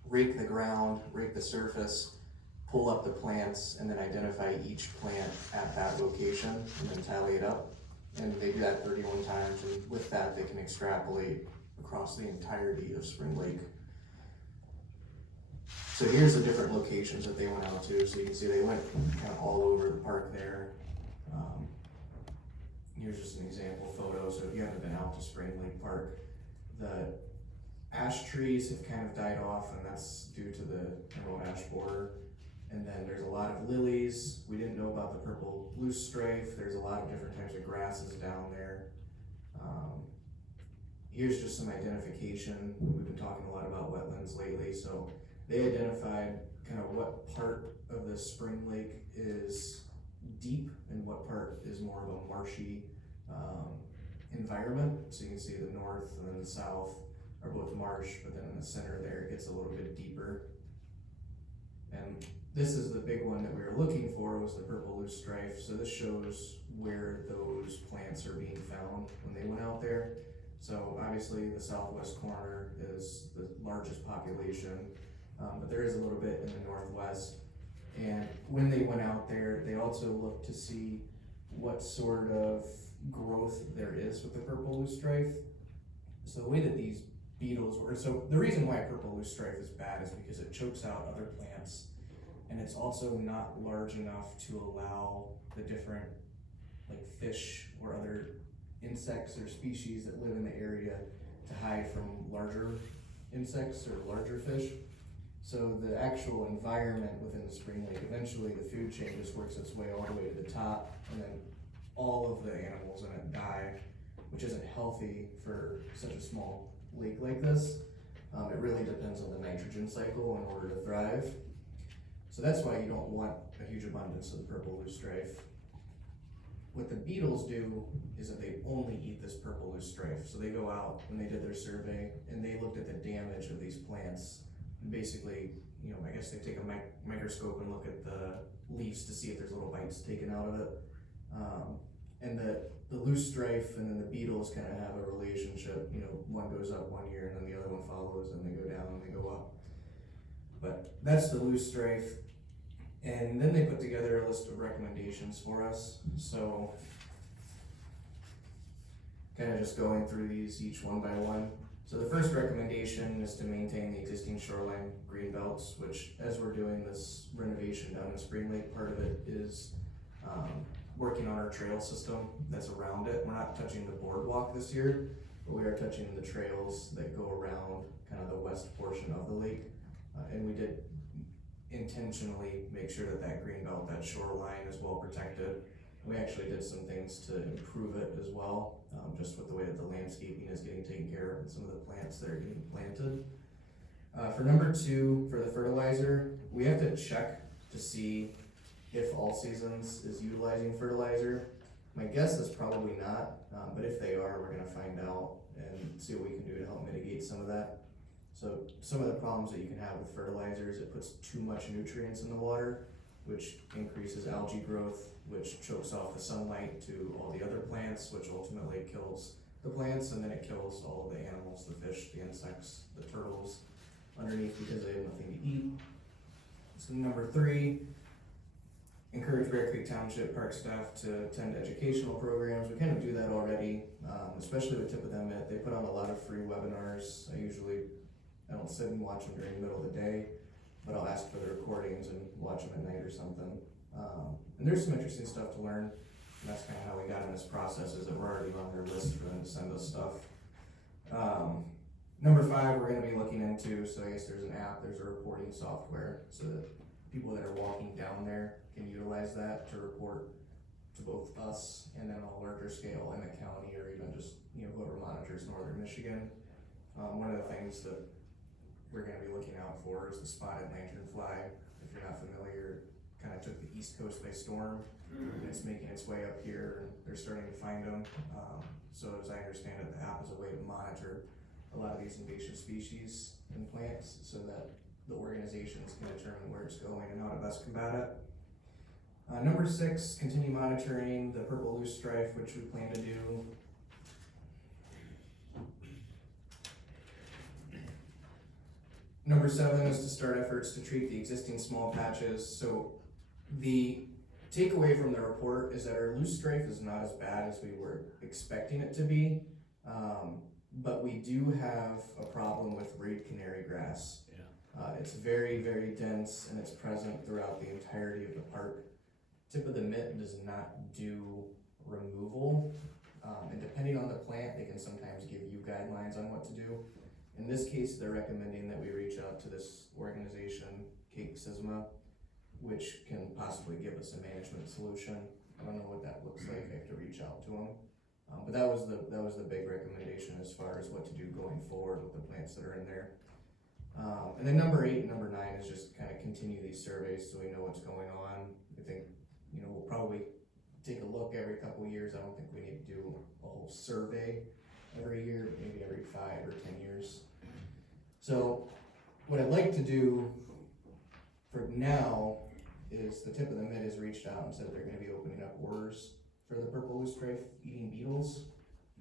rake the ground, rake the surface, pull up the plants, and then identify each plant at that location, and then tally it up. And they do that 31 times, and with that, they can extrapolate across the entirety of Spring Lake. So here's the different locations that they went out to. So you can see they went kind of all over the park there. Here's just an example photo. So if you haven't been out to Spring Lake Park, the ash trees have kind of died off, and that's due to the emerald ash borer. And then there's a lot of lilies. We didn't know about the purple blue strife. There's a lot of different types of grasses down there. Here's just some identification. We've been talking a lot about wetlands lately, so they identified kind of what part of the Spring Lake is deep and what part is more of a marshy environment. So you can see the north and then the south are both marsh, but then in the center there it gets a little bit deeper. And this is the big one that we were looking for, was the purple loose strife. So this shows where those plants are being found when they went out there. So obviously the southwest corner is the largest population, but there is a little bit in the northwest. And when they went out there, they also looked to see what sort of growth there is with the purple loose strife. So the way that these beetles were, so the reason why purple loose strife is bad is because it chokes out other plants, and it's also not large enough to allow the different like fish or other insects or species that live in the area to hide from larger insects or larger fish. So the actual environment within the Spring Lake, eventually the food chain just works its way all the way to the top, and then all of the animals in it die, which isn't healthy for such a small lake like this. It really depends on the nitrogen cycle in order to thrive. So that's why you don't want a huge abundance of the purple loose strife. What the beetles do is that they only eat this purple loose strife. So they go out when they did their survey and they looked at the damage of these plants. And basically, you know, I guess they take a microscope and look at the leaves to see if there's little bites taken out of it. And the loose strife and then the beetles kind of have a relationship. You know, one goes up one year and then the other one follows, and they go down and they go up. But that's the loose strife. And then they put together a list of recommendations for us. So kind of just going through these each one by one. So the first recommendation is to maintain the existing shoreline green belts, which as we're doing this renovation down in Spring Lake, part of it is working on our trail system that's around it. We're not touching the boardwalk this year, but we are touching the trails that go around kind of the west portion of the lake. And we did intentionally make sure that that green belt, that shoreline is well protected. We actually did some things to improve it as well, just with the way that the landscaping is getting taken care of and some of the plants that are getting planted. For number 2, for the fertilizer, we have to check to see if All Seasons is utilizing fertilizer. My guess is probably not, but if they are, we're gonna find out and see what we can do to help mitigate some of that. So some of the problems that you can have with fertilizer is it puts too much nutrients in the water, which increases algae growth, which chokes off the sunlight to all the other plants, which ultimately kills the plants, and then it kills all of the animals, the fish, the insects, the turtles underneath because they have nothing to eat. So number 3, encourage Bear Creek Township park staff to attend educational programs. We kind of do that already, especially with Tip of the Mitt. They put on a lot of free webinars. I don't sit and watch them during the middle of the day, but I'll ask for the recordings and watch them at night or something. And there's some interesting stuff to learn, and that's kinda how we got in this process, is that we're already on their list for them to send us stuff. Number 5, we're gonna be looking into, so I guess there's an app, there's a reporting software, so that people that are walking down there can utilize that to report to both us and then on a larger scale in the county, or even just, whoever monitors northern Michigan. One of the things that we're gonna be looking out for is the spotted lanternfly. If you're not familiar, kinda took the East Coast by storm, and it's making its way up here, and they're starting to find them. So as I understand it, the app is a way to monitor a lot of these invasive species and plants, so that the organizations can determine where it's going and how to best combat it. Number 6, continue monitoring the purple loose strife, which we plan to do. Number 7 is to start efforts to treat the existing small patches. So the takeaway from the report is that our loose strife is not as bad as we were expecting it to be, but we do have a problem with reed canary grass. It's very, very dense, and it's present throughout the entirety of the park. Tip of the mitt does not do removal, and depending on the plant, they can sometimes give you guidelines on what to do. In this case, they're recommending that we reach out to this organization, Cape Sisma, which can possibly give us a management solution. I don't know what that looks like, I have to reach out to them. But that was the big recommendation as far as what to do going forward with the plants that are in there. And then number 8 and number 9 is just kind of continue these surveys so we know what's going on. I think, we'll probably take a look every couple of years. I don't think we need to do a whole survey every year, but maybe every 5 or 10 years. So what I'd like to do for now is the tip of the mitt has reached out and said they're gonna be opening up orders for the purple loose strife eating beetles.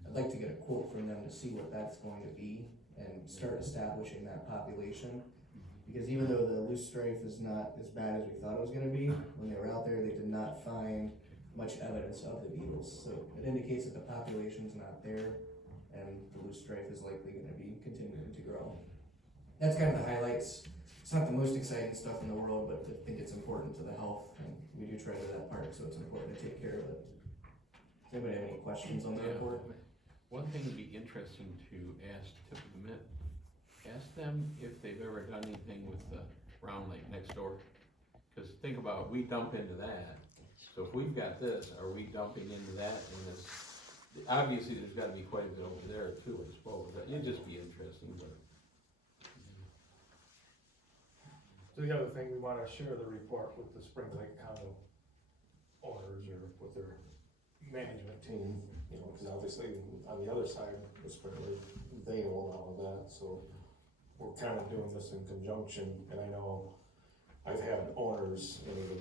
I'd like to get a quote from them to see what that's going to be and start establishing that population. Because even though the loose strife is not as bad as we thought it was gonna be, when they were out there, they did not find much evidence of the beetles. So it indicates that the population's not there, and the loose strife is likely gonna be continuing to grow. That's kind of the highlights. It's not the most exciting stuff in the world, but I think it's important to the health, and we do try to that part, so it's important to take care of it. Does anybody have any questions on the report? One thing would be interesting to ask Tip of the Mitt, ask them if they've ever done anything with the Round Lake next door. Cause think about, we dump into that, so if we've got this, are we dumping into that and this? Obviously, there's gotta be quite a bit over there too, I suppose, it'd just be interesting, but. So the other thing, we wanna share the report with the Spring Lake condo owners or with their management team, cause obviously on the other side, the Spring Lake, they own all of that, so we're kind of doing this in conjunction, and I know I've had owners and even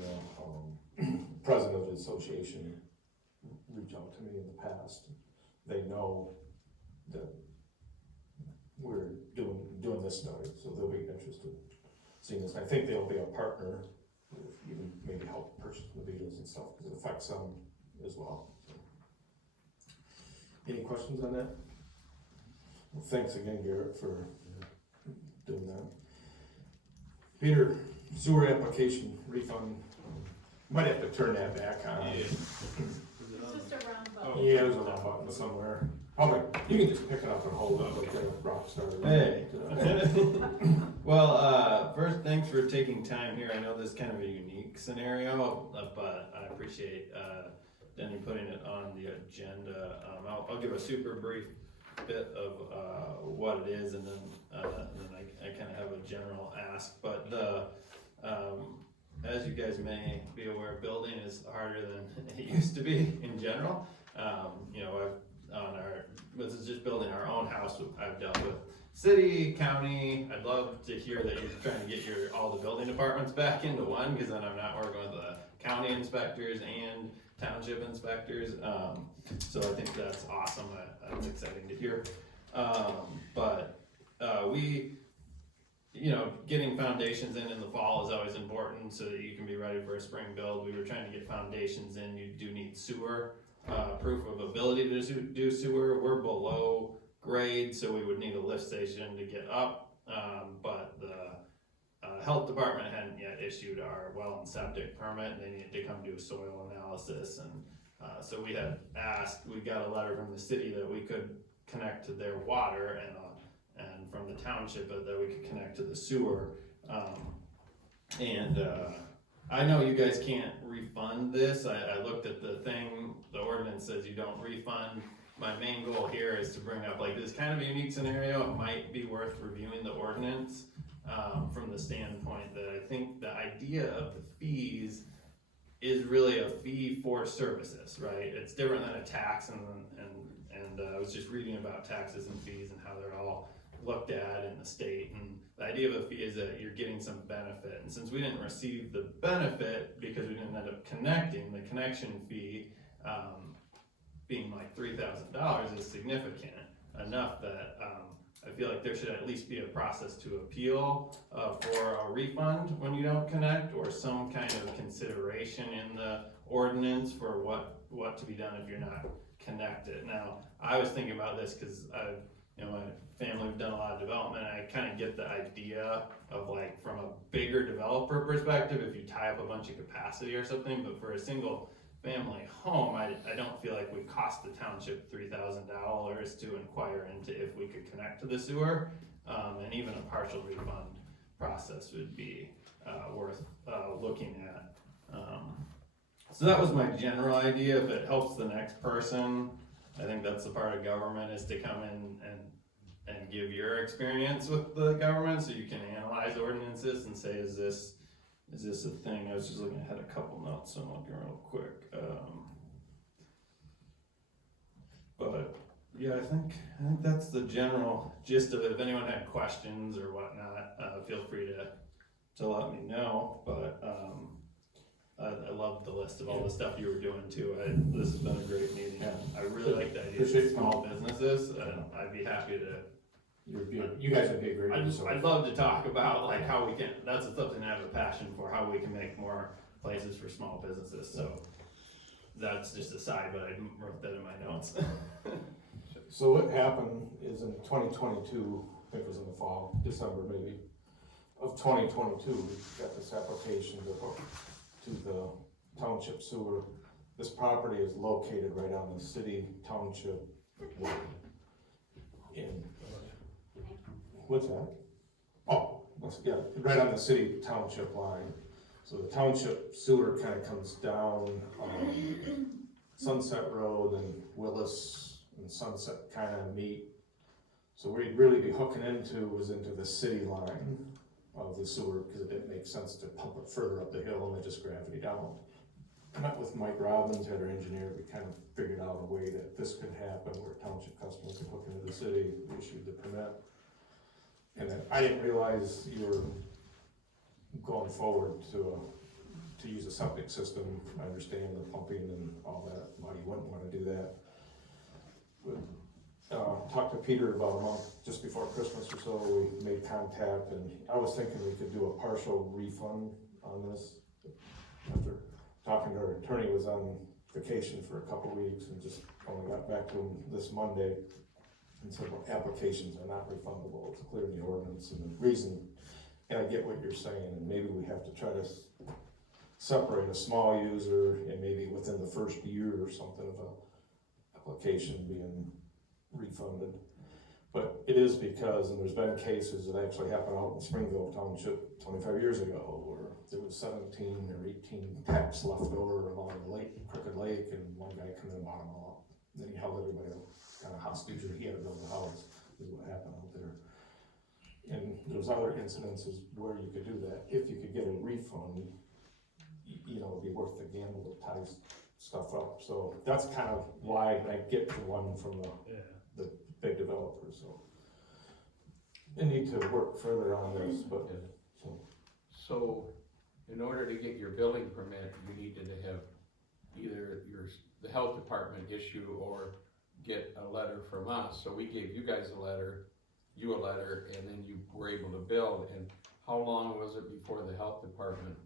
the president of the association reach out to me in the past. They know that we're doing this study, so they'll be interested in seeing this. I think they'll be a partner, even maybe help purchase the beetles and stuff, because it affects them as well. So. Any questions on that? Well, thanks again, Garrett, for doing that. Peter, sewer application refund. Might have to turn that back on. It's just a round button. Yeah, there's a round button somewhere. Okay, you can just pick it up and hold it like a rock star. Hey. Well, first, thanks for taking time here. I know this is kind of a unique scenario, but I appreciate Denny putting it on the agenda. I'll give a super brief bit of what it is, and then I kind of have a general ask. But as you guys may be aware, building is harder than it used to be in general. This is just building our own house. I've dealt with city, county. I'd love to hear that you're trying to get all the building departments back into one, because then I'm not working with the county inspectors and township inspectors. So I think that's awesome. That's exciting to hear. But getting foundations in the fall is always important so that you can be ready for a spring build. We were trying to get foundations in. You do need sewer, proof of ability to do sewer. We're below grade, so we would need a lift station to get up. But the health department hadn't yet issued our well and septic permit, and they needed to come do a soil analysis, and so we had asked, we got a letter from the city that we could connect to their water, and from the township that we could connect to the sewer. I know you guys can't refund this. I looked at the thing, the ordinance says you don't refund. My main goal here is to bring up, like, this kind of a unique scenario. It might be worth reviewing the ordinance from the standpoint that I think the idea of the fees is really a fee for services, right? It's different than a tax, and I was just reading about taxes and fees and how they're all looked at in the state, and the idea of a fee is that you're getting some benefit, and since we didn't receive the benefit because we didn't end up connecting, the connection fee being like $3,000 is significant enough that I feel like there should at least be a process to appeal for a refund when you don't connect, or some kind of consideration in the ordinance for what to be done if you're not connected. Now, I was thinking about this because my family have done a lot of development, and I kind of get the idea of, like, from a bigger developer perspective, if you tie up a bunch of capacity or something, but for a single family home, I don't feel like we cost the township $3,000 to inquire into if we could connect to the sewer, and even a partial refund process would be worth looking at. So that was my general idea. If it helps the next person, I think that's the part of government, is to come in and give your experience with the government, so you can analyze ordinances and say, is this a thing? I was just looking, I had a couple notes, so I'm looking real quick. But yeah, I think that's the general gist of it. If anyone had questions or whatnot, feel free to let me know. But I love the list of all the stuff you were doing too. This has been a great meeting. I really like the idea of small businesses, and I'd be happy to. You guys would be a great resource. I'd love to talk about, like, how we can, that's something I have a passion for, how we can make more places for small businesses, so that's just a side, but I wrote that in my notes. So what happened is in 2022, I think it was in the fall, December maybe, of 2022, we got this application to hook to the township sewer. This property is located right on the city township line. What's that? Oh, yeah, right on the city township line. So the township sewer kind of comes down Sunset Road, and Willis and Sunset kind of meet. So we'd really be hooking into the city line of the sewer, because it didn't make sense to pump it further up the hill and then just gravity down. I met with Mike Robbins, had our engineer. We kind of figured out a way that this could happen where township customers could hook into the city. We issued the permit. And then I didn't realize you were going forward to use a septic system. I understand the pumping and all that, why you wouldn't want to do that. But talked to Peter about a month just before Christmas or so. We made contact, and I was thinking we could do a partial refund on this. After talking to our attorney, was on vacation for a couple weeks and just only got back to him this Monday. And said, well, applications are not refundable. It's clear in the ordinance, and the reason, and I get what you're saying, and maybe we have to try to separate a small user, and maybe within the first year or something of a application being refunded. But it is because, and there's been cases that actually happened out in Springville Township 25 years ago, where there was 17 or 18 taps left over along the lake, Crooked Lake, and one guy come in and bought them all up. Then he held everybody up, kind of hostage, or he had to build a house, is what happened out there. And there's other incidences where you could do that. If you could get a refund, it'd be worth the gamble to tie stuff up. So that's kind of why I get the one from the big developers. So they need to work further on this, but So in order to get your building permit, you needed to have either the health department issue or get a letter from us. So we gave you guys a letter, and then you were able to build. And how long was it before the health department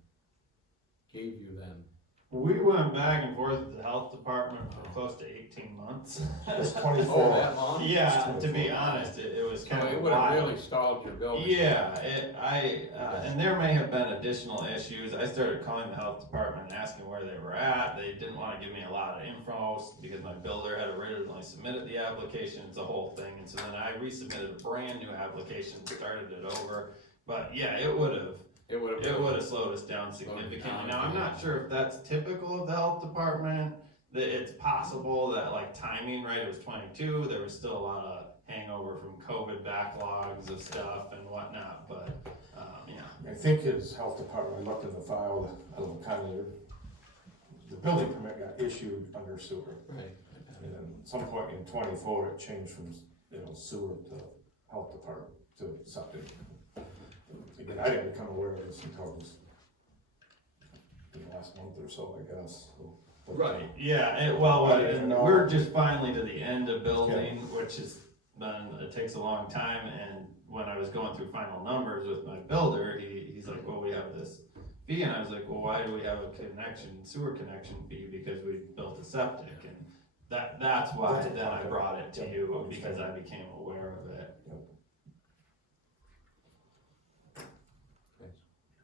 gave you then We went back and forth with the health department for close to 18 months. It's Oh, 24. that long? Yeah, to be honest, it was So kind it of would have wild. really stalled your building. Yeah, and there may have been additional issues. I started calling the health department and asking where they were at. They didn't wanna give me a lot of info because my builder had originally submitted the application, it's a whole thing. And so then I resubmitted a brand new application, started it over. But yeah, it would've slowed us down significantly. down, Now, I'm yeah. not sure if that's typical of the health department, that it's possible that like timing, right, it was 22, there was still a lot of hangover from COVID backlogs of stuff and whatnot, but, yeah. I think his health department, I looked in the file, I don't know, kind of, the building permit got issued under sewer. Right. And then some point in 24, it changed from, sewer to health department to septic. Again, I didn't become aware of this until it was the last month or so, I guess, so. But, Right. Yeah, and we're just finally to the end of building, which is, it takes a long time, and when I was going through final numbers with my builder, he's like, well, we have this fee, and I was like, well, why do we have a sewer connection fee? Because we built a septic, and that's why then I brought it to you, because I became aware of it.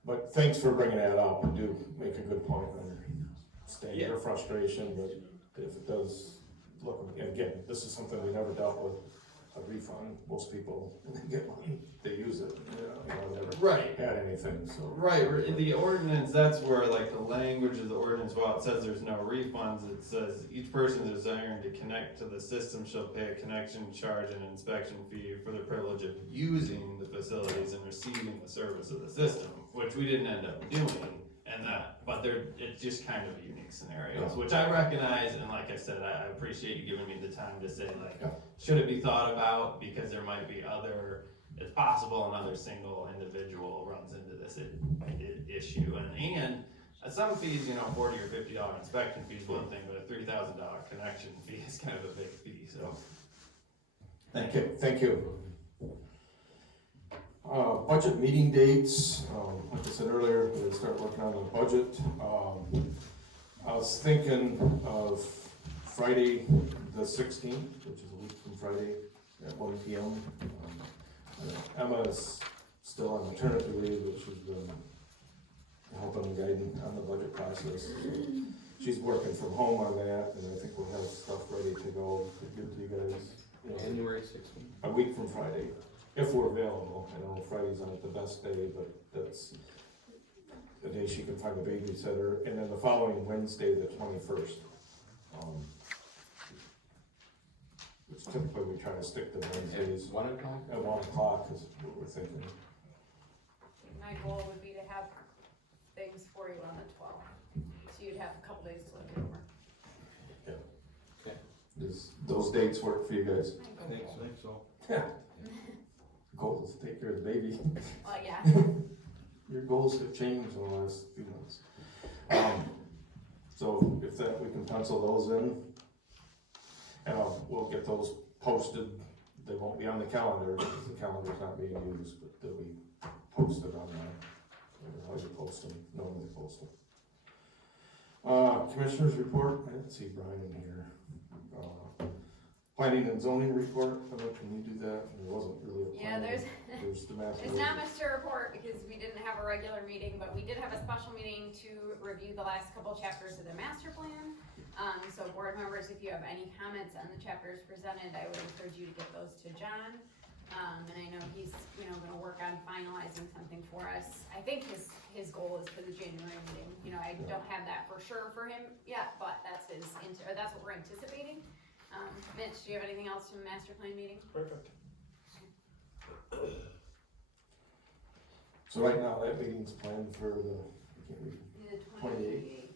But thanks for bringing that up, and do make a good point on your frustration, but if it does look, and again, this is something we never dealt with, a refund. Most people, when they get money, they use it, never Right. had anything, so. Right, the ordinance, that's where like the language of the ordinance, while it says there's no refunds, it says each person desiring to connect to the system shall pay a connection charge and inspection fee for the privilege of using the facilities and receiving the service of the system, which we didn't end up doing. But it's just kind of unique scenarios, which I recognize, and like I said, I appreciate you giving me the time to say like, should it be thought about, because there might be it's possible another single individual runs into this issue, and some fees, $40 or $50 inspection fee is one thing, but a $3,000 connection fee is kind of a big fee, so. Thank you. Budget meeting dates, like I said earlier, we're gonna start working on the budget. I was thinking of Friday the 16th, which is a week from Friday at 1 p.m. Emma's still on maternity leave, but she's been helping and guiding on the budget process. She's working from home on that, and I think we'll have stuff ready to go to give to you guys. January 16th. A week from Friday, if we're available. I know Friday's not the best day, but that's the day she can find a babysitter, and then the following Wednesday, the 21st. Which typically we try to stick to Wednesdays. 1 o'clock? At 1 o'clock is what we're thinking. My goal would be to have things for you on the 12th, so you'd have a couple days to look it over. Does those dates work for you guys? I think so. Yeah. Goal is to take care of the baby. Well, yeah. Your goals have changed in the last few months. So if that, we can pencil those in. And we'll get those posted. They won't be on the calendar because the calendar's not being used, but they'll be posted on how you post them, normally post them. Commissioners report, I didn't see Brian in here. Planning and zoning report, can you do that? There wasn't really a Yeah, plan. There's the master. There's not much to report because we didn't have a regular meeting, but we did have a special meeting to review the last couple chapters of the master plan. So board members, if you have any comments on the chapters presented, I would encourage you to get those to John. And I know he's, gonna work on finalizing something for us. I think his goal is for the January meeting. I don't have that for sure for him yet, but that's that's what we're anticipating. Mitch, do you have anything else from the master plan meeting? Perfect. So right now, that meeting's planned for the, I can't read, The 28th.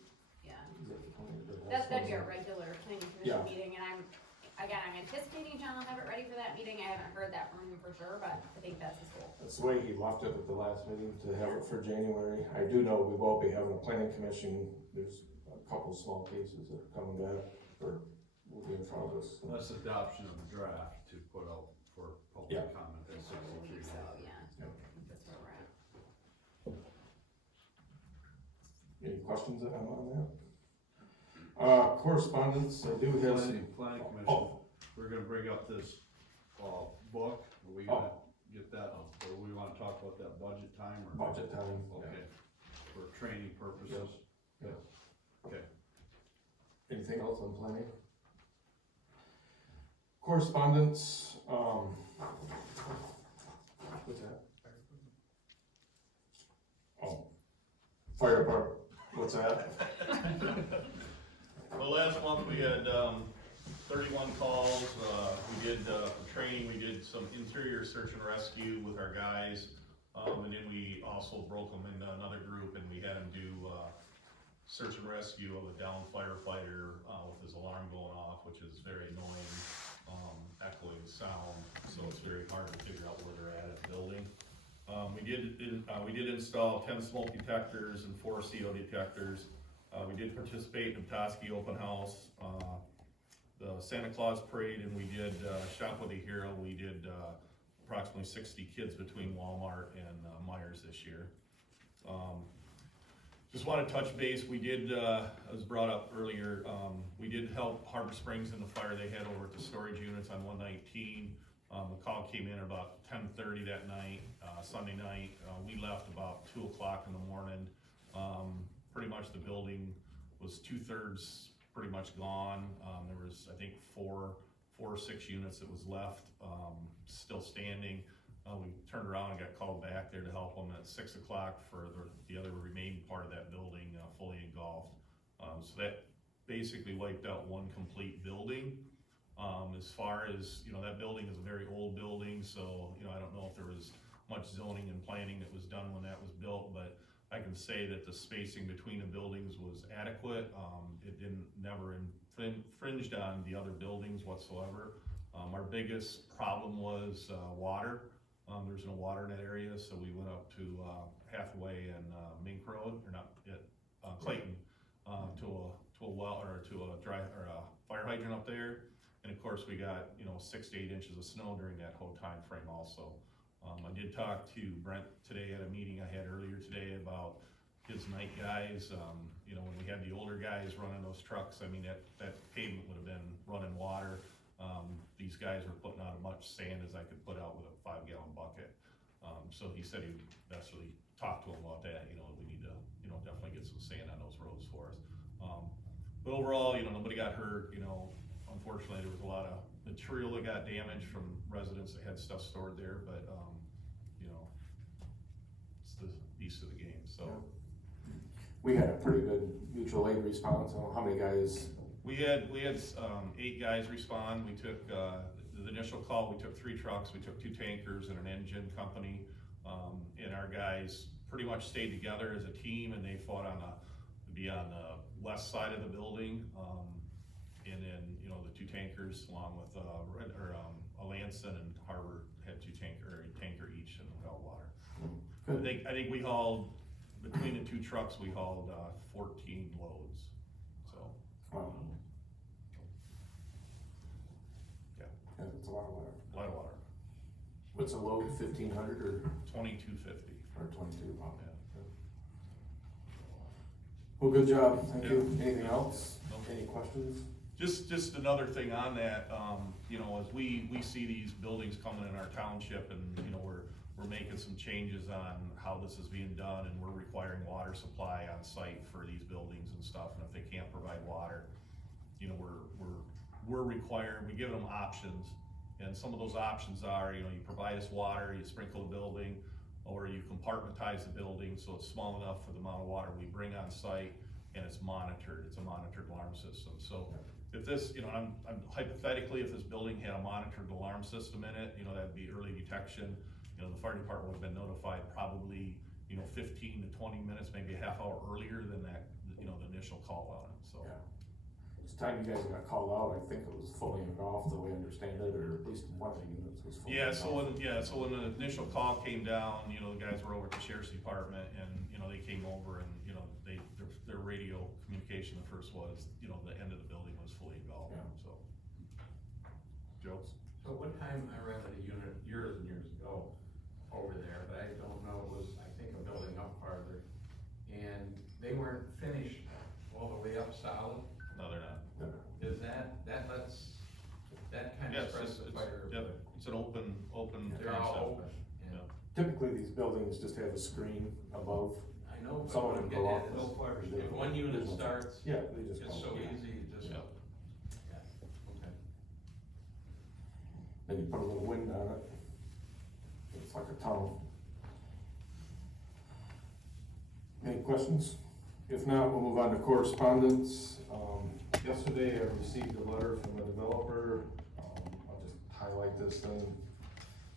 Yeah. is that the 28th? That'd be our regular planning Yeah. commission meeting, and I'm anticipating John will have it ready for that meeting. I haven't heard that from him for sure, but I think that's his goal. That's the way he left it at the last meeting, to have it for January. I do know we will be having a planning commission. There's a couple small cases that are coming back, or will be in front of us. That's adoption of the draft to put out for public Yeah. comment in I believe 63 so, days. yeah. Yep. I think that's where we're at. Any questions that I'm on that? Correspondence, I do have. Planning commission, Oh. we're gonna bring up this, book, are we gonna get that, or we wanna talk about that budget time or? Budget time, yeah. Okay, for training purposes. Yeah. Okay. Anything else on planning? Correspondence, what's that? Oh, fire department, what's that? Well, last month we had, 31 calls, we did, for training, we did some interior search and rescue with our guys. And then we also broke them into another group and we had them do, search and rescue of a downed firefighter, with his alarm going off, which is very annoying, echoing sound, so it's very hard to figure out where they're at the building. We did install 10 smoke detectors and 4 CO detectors. We did participate in the Petoskey Open House, the Santa Claus Parade, and we did, Shop with a Hero. We did, approximately 60 kids between Walmart and Myers this year. Just want to touch base, we did, as brought up earlier, we did help Harbor Springs in the fire they had over at the storage units on 119. The call came in about 10:30 that night, Sunday night. We left about 2 o'clock in the morning. Pretty much the building was 2/3 pretty much gone. There was, I think, four or 6 units that was left, still standing. We turned around and got called back there to help them at 6 o'clock for the other remaining part of that building, fully engulfed. So that basically wiped out one complete building. As far as, that building is a very old building, so, I don't know if there was much zoning and planning that was done when that was built, but I can say that the spacing between the buildings was adequate. It never infringed on the other buildings whatsoever. Our biggest problem was water. There's no water in that area, so we went up to Hathaway and Mink Road, or not yet, Clayton, to a well, or to a fire hydrant up there. And of course, we got 6 to 8 inches of snow during that whole time frame also. I did talk to Brent today at a meeting I had earlier today about his night guys. When we had the older guys running those trucks, I mean, that pavement would have been running water. These guys were putting out as much sand as I could put out with a 5-gallon bucket. So he said he would necessarily talk to him about that, we need to, definitely get some sand on those roads for us. But overall, nobody got hurt, unfortunately there was a lot of material that got damaged from residents that had stuff stored there, but, it's the beast of the game, so. We had a pretty good mutual aid response, I don't know how many guys. We had 8 guys respond. We took, the initial call, we took 3 trucks, we took 2 tankers and an engine company. And our guys pretty much stayed together as a team, and they fought on the west side of the building. And then, the 2 tankers along with, Alanson and Harbor had a tanker each and held water. I think we hauled, between the 2 trucks, we hauled 14 loads, so. Yeah, that's a lot of water. A lot of water. What's a load, 1,500 or? 2250. Or 22, wow. Well, good job, thank you. Anything else? Nope. Any questions? Just another thing on that, as we see these buildings coming in our township, and, we're making some changes on how this is being done, and we're requiring water supply on site for these buildings and stuff, and if they can't provide water, we're requiring, we give them options, and some of those options are, you provide us water, you sprinkle the building, or you compartmentize the building so it's small enough for the amount of water we bring on site, and it's monitored, it's a monitored alarm system. So if this, I'm hypothetically, if this building had a monitored alarm system in it, that'd be early detection. The fire department would have been notified probably, 15 to 20 minutes, maybe a half hour earlier than that, the initial call on it, so. Yeah. It's time you guys got called out, I think it was fully engulfed, the way I understand it, or at least one of the units was fully engulfed. So when the initial call came down, the guys were over at the sheriff's department, and, they came over, and, their radio communication at first was, the end of the building was fully engulfed, Yeah. so. Joe? So one time I rented a unit years and years ago over there, but I don't know, it was, I think, a building up farther. And they weren't finished all the way up solid. No, they're an open They're all concept. open, yeah. Typically, these buildings just have a screen above. I know, but Some of what I'm them getting go at off. is, No fire if escape. one unit starts, Yeah, they just it's go. so easy, just, Yeah. okay. Then you put a little wind on it. It's like a tunnel. Any questions? If not, we'll move on to correspondence. Yesterday I received a letter from a developer. I'll just highlight this thing.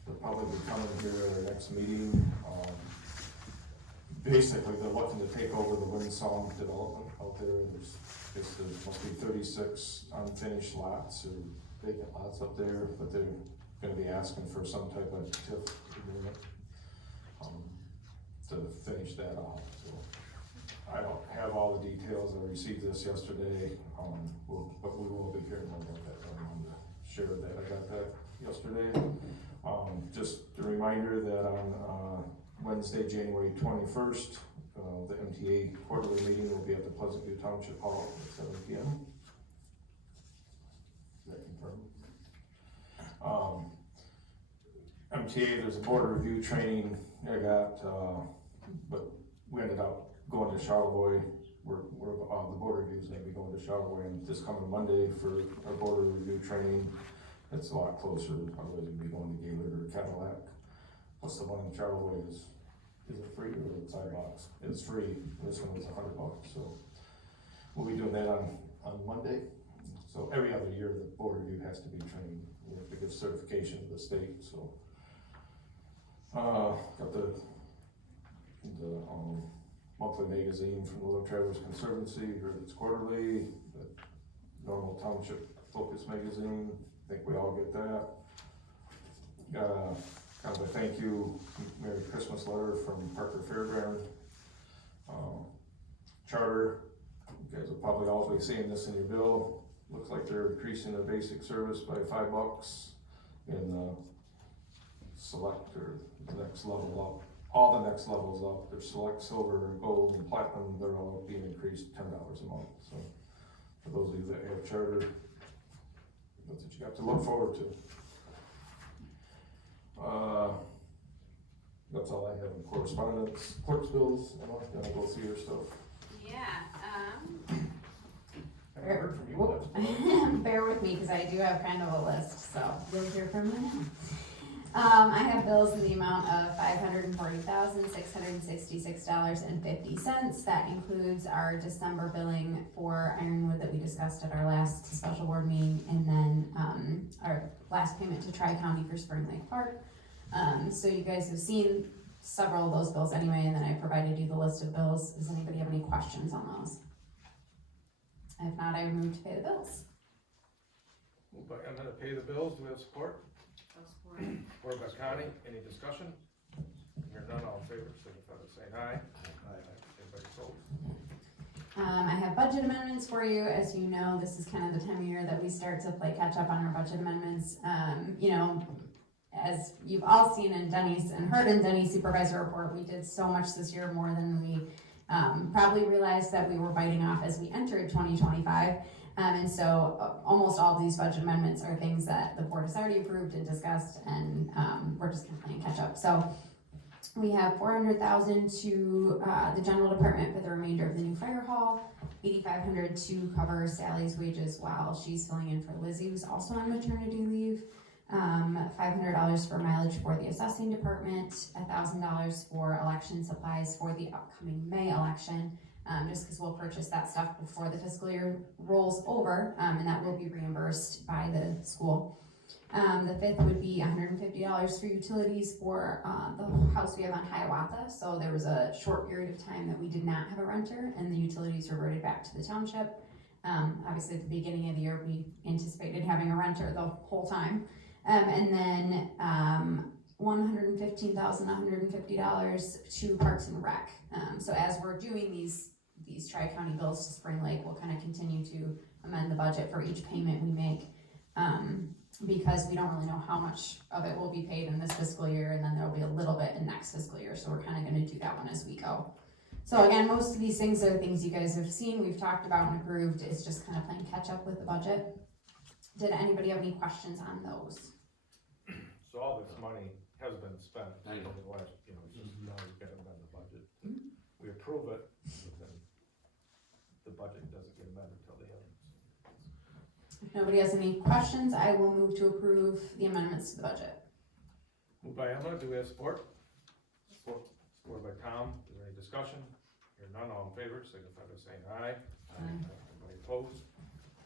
They'll probably be coming here at our next meeting. Basically, they're looking to take over the wind song development out there. There must be 36 unfinished lots or vacant lots up there, but they're gonna be asking for some type of TIF agreement to finish that off, so. I don't have all the details, I received this yesterday, but we will be hearing more about that. I wanted to share that, I got that yesterday. Just a reminder that on Wednesday, January 21st, the MTA quarterly meeting will be at the Pleasantview Township Hall at 7 p.m. Is that confirmed? MTA, there's a board review training I got, but we ended up going to Charlevoix. The board review is gonna be going to Charlevoix this coming Monday for our board review training. It's a lot closer, otherwise we'd be going to Gaylord or Cadillac. Plus the one in Charlevoix is it free or is it sidewalks? It's free, this one was $100, so. We'll be doing that on Monday. So every other year, the board review has to be trained. We have to give certification to the state, so. Got the monthly magazine from the Little Travelers Conservancy, heard it's quarterly, the normal Township Focus magazine, I think we all get that. Got kind of a thank you, Merry Christmas letter from Parker Fairground. Charter, you guys will probably all be seeing this in your bill. Looks like they're increasing their basic service by $5 in select or the next level up. All the next levels up, there's select, silver, gold, and platinum, they're all being increased $10 a month, so. For those of you that have charter, that's what you got to look forward to. That's all I have in correspondence. Clerk's bills, Emma, gonna go through your stuff. Yeah, I haven't heard from you, that's. bear with me, cause I do have kind of a list, so you'll hear from me now. I have bills in the amount of $540,666.50. That includes our December billing for Ironwood that we discussed at our last special board meeting, and then, our last payment to Tri-County for Spring Lake Park. So you guys have seen several of those bills anyway, and then I provided you the list of bills. Does anybody have any questions on those? If not, I move to pay the bills. Moved by Emma to pay the bills, do we have support? Support by Connie, any discussion? Hearing none, all in favor, signify by saying aye. Anybody opposed? I have budget amendments for you. As you know, this is kind of the time of year that we start to play catch up on our budget amendments. You know, as you've all seen in Denny's and heard in Denny's supervisor report, we did so much this year, more than we probably realized that we were biting off as we entered 2025. And so almost all of these budget amendments are things that the board has already approved and discussed, and we're just kind of playing catch up. So we have $400,000 to the general department for the remainder of the new fire hall, $8,500 to cover Sally's wages while she's filling in for Lizzie, who's also on maternity leave, $500 for mileage for the assessing department, $1,000 for election supplies for the upcoming May election. Just because we'll purchase that stuff before the fiscal year rolls over, and that will be reimbursed by the school. The fifth would be $150 for utilities for the house we have on Hiawatha. So there was a short period of time that we did not have a renter, and the utilities reverted back to the township. Obviously, at the beginning of the year, we anticipated having a renter the whole time. And then $115,150 to Parks and Rec. So as we're doing these Tri-County bills to Spring Lake, we'll kind of continue to amend the budget for each payment we make, because we don't really know how much of it will be paid in this fiscal year, and then there'll be a little bit in next fiscal year, so we're kind of going to do that one as we go. So again, most of these things are things you guys have seen, we've talked about and approved. It's just kind of playing catch up with the budget. Did anybody have any questions on those? So all this money has been spent I know. over the last, you know, it's just now we've got to amend the budget. We approve it, but then the budget doesn't get amended until the end. If nobody has any questions, I will move to approve the amendments to the budget. Moved by Emma, do we have support? Support by Tom, is there any discussion? Hear none, all in favor, signify by saying aye. Anybody opposed?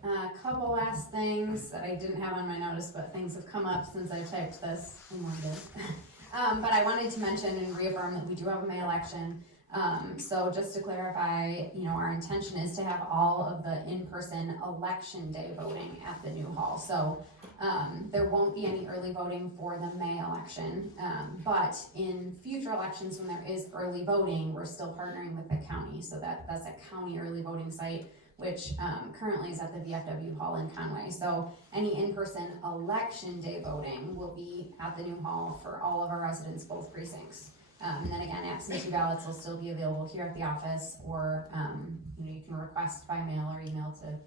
A couple last things that I didn't have on my notice, but things have come up since I typed this and wanted. But I wanted to mention and reaffirm that we do have a May election. So just to clarify, you know, our intention is to have all of the in-person election day voting at the new hall. So there won't be any early voting for the May election. But in future elections, when there is early voting, we're still partnering with the county. So that's a county early voting site, which currently is at the VFW Hall in Conway. So any in-person election day voting will be at the new hall for all of our residents, both precincts. And then again, absentee ballots will still be available here at the office, or you know, you can request by mail or email to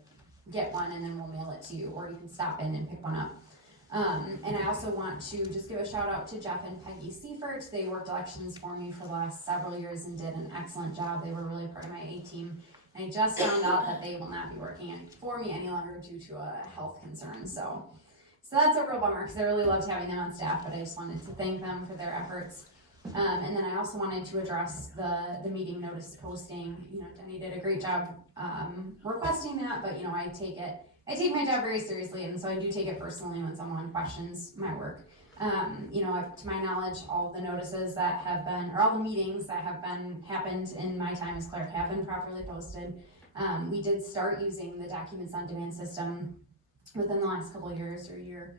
get one, and then we'll mail it to you, or you can stop in and pick one up. And I also want to just give a shout out to Jeff and Peggy Seifert. They worked elections for me for the last several years and did an excellent job. They were really part of my A-team. And I just found out that they will not be working for me any longer due to a health concern. So that's a real bummer, because I really loved having them on staff, but I just wanted to thank them for their efforts. And then I also wanted to address the meeting notice posting. You know, Denny did a great job requesting that, but you know, I take my job very seriously, and so I do take it personally when someone questions my work. You know, to my knowledge, all the notices that have been, or all the meetings that have happened in my time as clerk have been properly posted. We did start using the documents on demand system within the last couple of years or year.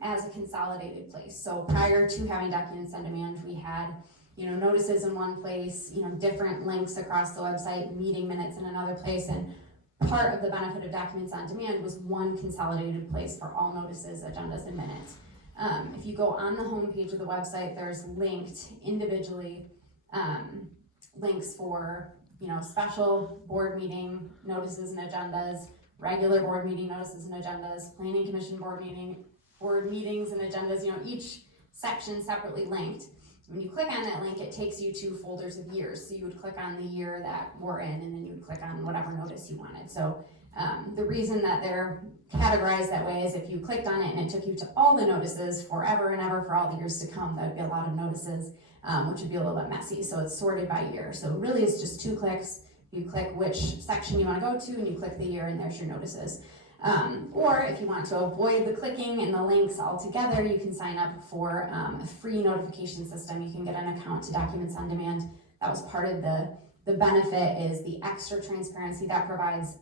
As a consolidated place. So prior to having documents on demand, we had, you know, notices in one place, you know, different links across the website, meeting minutes in another place, and part of the benefit of documents on demand was one consolidated place for all notices, agendas, and minutes. If you go on the homepage of the website, there's linked individually links for, you know, special board meeting notices and agendas, regular board meeting notices and agendas, planning commission board meetings and agendas, you know, each section separately linked. When you click on that link, it takes you to folders of years. So you would click on the year that we're in, and then you would click on whatever notice you wanted. So the reason that they're categorized that way is if you clicked on it and it took you to all the notices forever and ever for all the years to come, that would be a lot of notices, which would be a little bit messy. So it's sorted by year. So really it's just 2 clicks. You click which section you want to go to, and you click the year, and there's your notices. Or if you want to avoid the clicking and the links altogether, you can sign up for a free notification system. You can get an account to Documents on Demand. That was part of the benefit, is the extra transparency that provides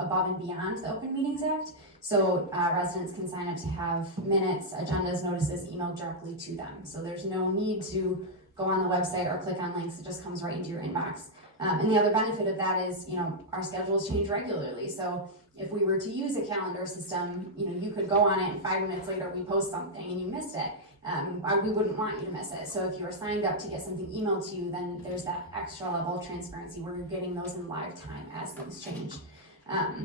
above and beyond the Open Meetings Act. So residents can sign up to have minutes, agendas, notices emailed directly to them. So there's no need to go on the website or click on links. It just comes right into your inbox. And the other benefit of that is, you know, our schedules change regularly. So if we were to use a calendar system, you know, you could go on it and 5 minutes later we post something and you missed it. We wouldn't want you to miss it. So if you are signed up to get something emailed to you, then there's that extra level of transparency where you're getting those in live time as things change.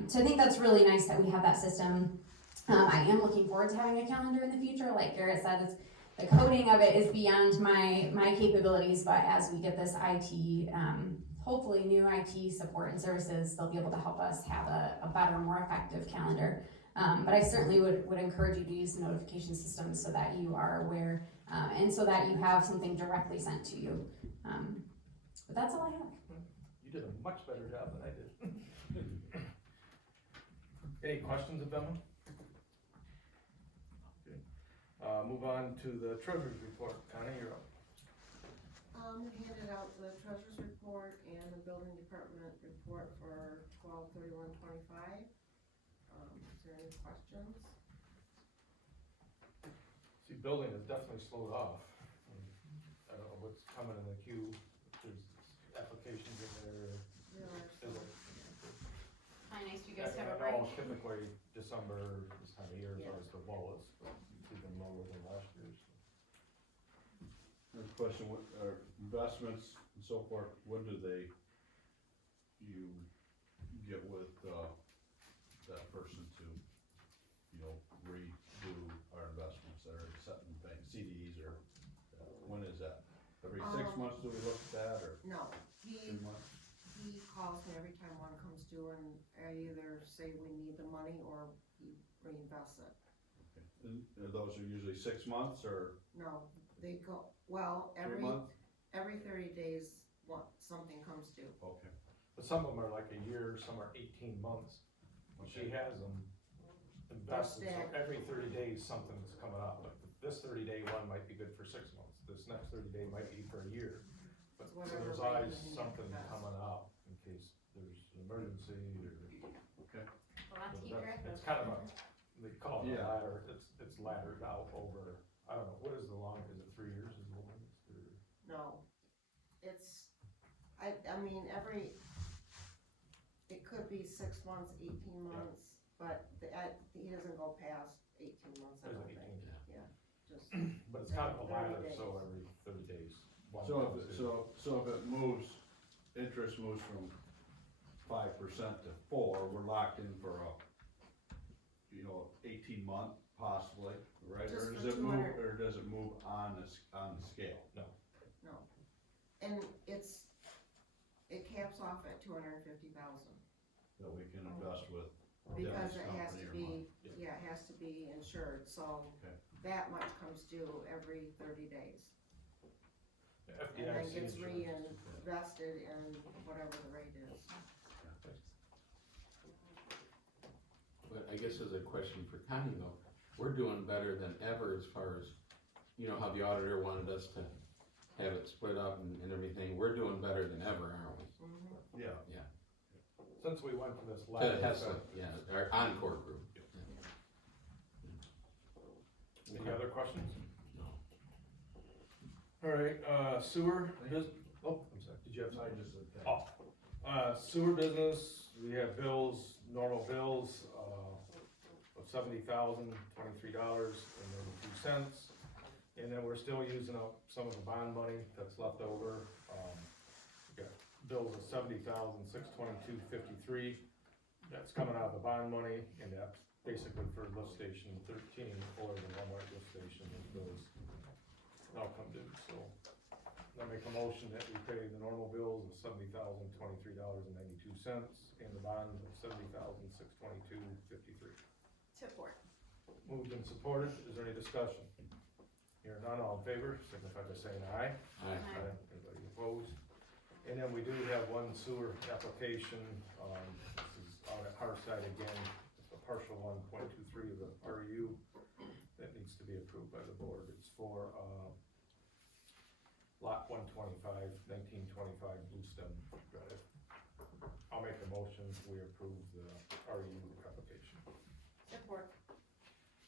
So I think that's really nice that we have that system. I am looking forward to having a calendar in the future. Like Garrett said, the coding of it is beyond my capabilities, but as we get this IT, hopefully new IT support and services, they'll be able to help us have a better, more effective calendar. But I certainly would encourage you to use the notification system so that you are aware, and so that you have something directly sent to you. But that's all I have. You did a much better job than I did. Any questions of Emma? Okay. Move on to the treasurer's report. Connie, you're up. We handed out the treasurer's report and the building department report for 12/31/25. Is there any questions? See, building has definitely slowed off. I don't know what's coming in the queue. There's applications in there. There are Is some. it? Hi, nice you I guys have a break. know typically December, this time of year is always the lowest, but it's even lower than last year's. Another question, what are investments and so forth, when do you get with, that person to, you know, redo our investments that are set in 6 months do we look at that, or No, 2 months? he calls me every time one comes due and I either say we need the money or he reinvests it. And those are usually 6 months or No, they go, well, 3 months? every 30 days, something comes due. Okay. But some of them are like a year, some are 18 months. She has them invested, so Stacked. every 30 days, something's coming up. Like this 30-day one might be good for 6 months, this next 30-day might be for a year. But so Whatever there's rate always you something invest. coming up in case there's an emergency or. Well, not to keep track of. It's kind of a, they call it a Yeah. ladder, it's laddered out over, I don't know, what is the long, is it 3 years is the longest or? No, it's, I mean, it could be 6 months, 18 months, but he doesn't go past 18 months, I Is it don't think. 18? Yeah, just, But it's kind of a 30 ladder, days. so every 30 days. one So comes if, due. so if it moves, interest moves from 5% to 4, we're locked in for a, 18-month possibly, right? Just Or for does it move, 200. or does it move on the scale? no. And it caps off at 250,000. That we can invest with Because Dennis it has Company to or be, mine? yeah, it has to be insured, so Okay. that much comes due every 30 days. And then FDIC gets insurance. reinvested in whatever the rate is. But I guess as a question for Connie though, we're doing better than ever as far as, how the auditor wanted us to have it split up and everything. We're doing better than ever, aren't we? Yeah. Since we went to this To ladder. Hessler, yeah, our Encore group. Any other questions? No. Alright, sewer, I'm sorry, did you have something? I just said that. Sewer business, we have bills, normal bills, of $70,023.82. And then we're still using up some of the bond money that's left over. We got bills of $70,622.53. That's coming out of the bond money, and that's basically for lift station 13 or the Walmart lift station, those now come due, so. I make a motion that we pay the normal bills of $70,023.92 and the bond of $70,622.53. Support. Moved and supported, is there any discussion? Hearing none, all in favor, signify by saying aye. Aye. Anybody opposed? And then we do have one sewer application, this is out at Harside again, it's a partial 1.23 of the RU that needs to be approved by the board, it's for, lot 125, 1925 Blue Stem Drive. I'll make a motion, we approve the RU application. Support.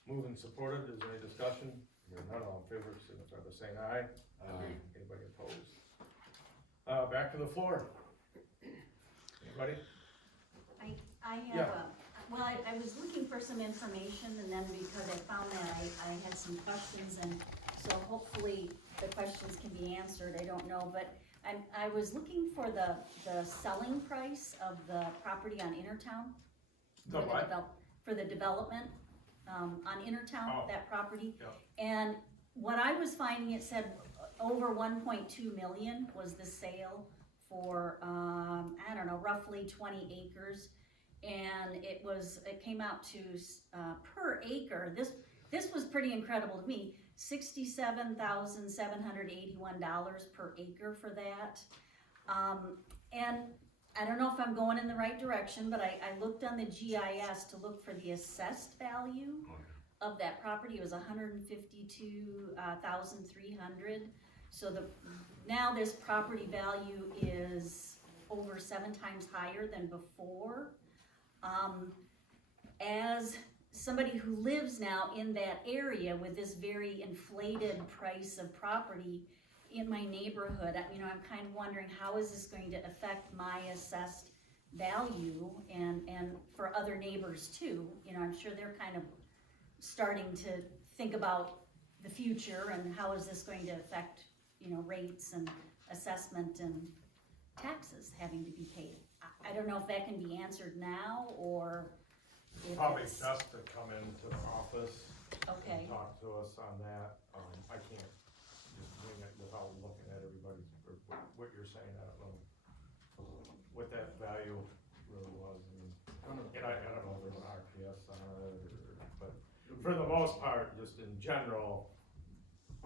Moved and supported, is there any discussion? Hearing none, all in favor, signify by saying aye. Aye. Anybody opposed? Back to the floor. Anybody? I Yeah. have I was looking for some information and then because I found that I had some questions and so hopefully the questions can be answered, I don't know, but I was looking for the selling price of the property on Intertown. The what? For the development, on Intertown, Oh. that property. Yep. And what I was finding, it said over 1.2 million was the sale for, I don't know, roughly 20 acres. And it came out to, per acre, this was pretty incredible to me, $67,781 per acre for that. And I don't know if I'm going in the right direction, but I looked on the GIS to look for the assessed value of that property. It was $152,300. So now this property value is over 7 times higher than before. As somebody who lives now in that area with this very inflated price of property in my neighborhood, I'm kind of wondering how is this going to affect my assessed value and for other neighbors too. I'm sure they're kind of starting to think about the future and how is this going to affect, rates and assessment and taxes having to be paid. I don't know if that can be answered now or if Probably it's, best to come into the office okay, and talk to us on that. I can't just wing it without looking at everybody's, or what you're saying, I don't know what that value really was, I mean, and I don't know if there's an RPS on it, but for the most part, just in general,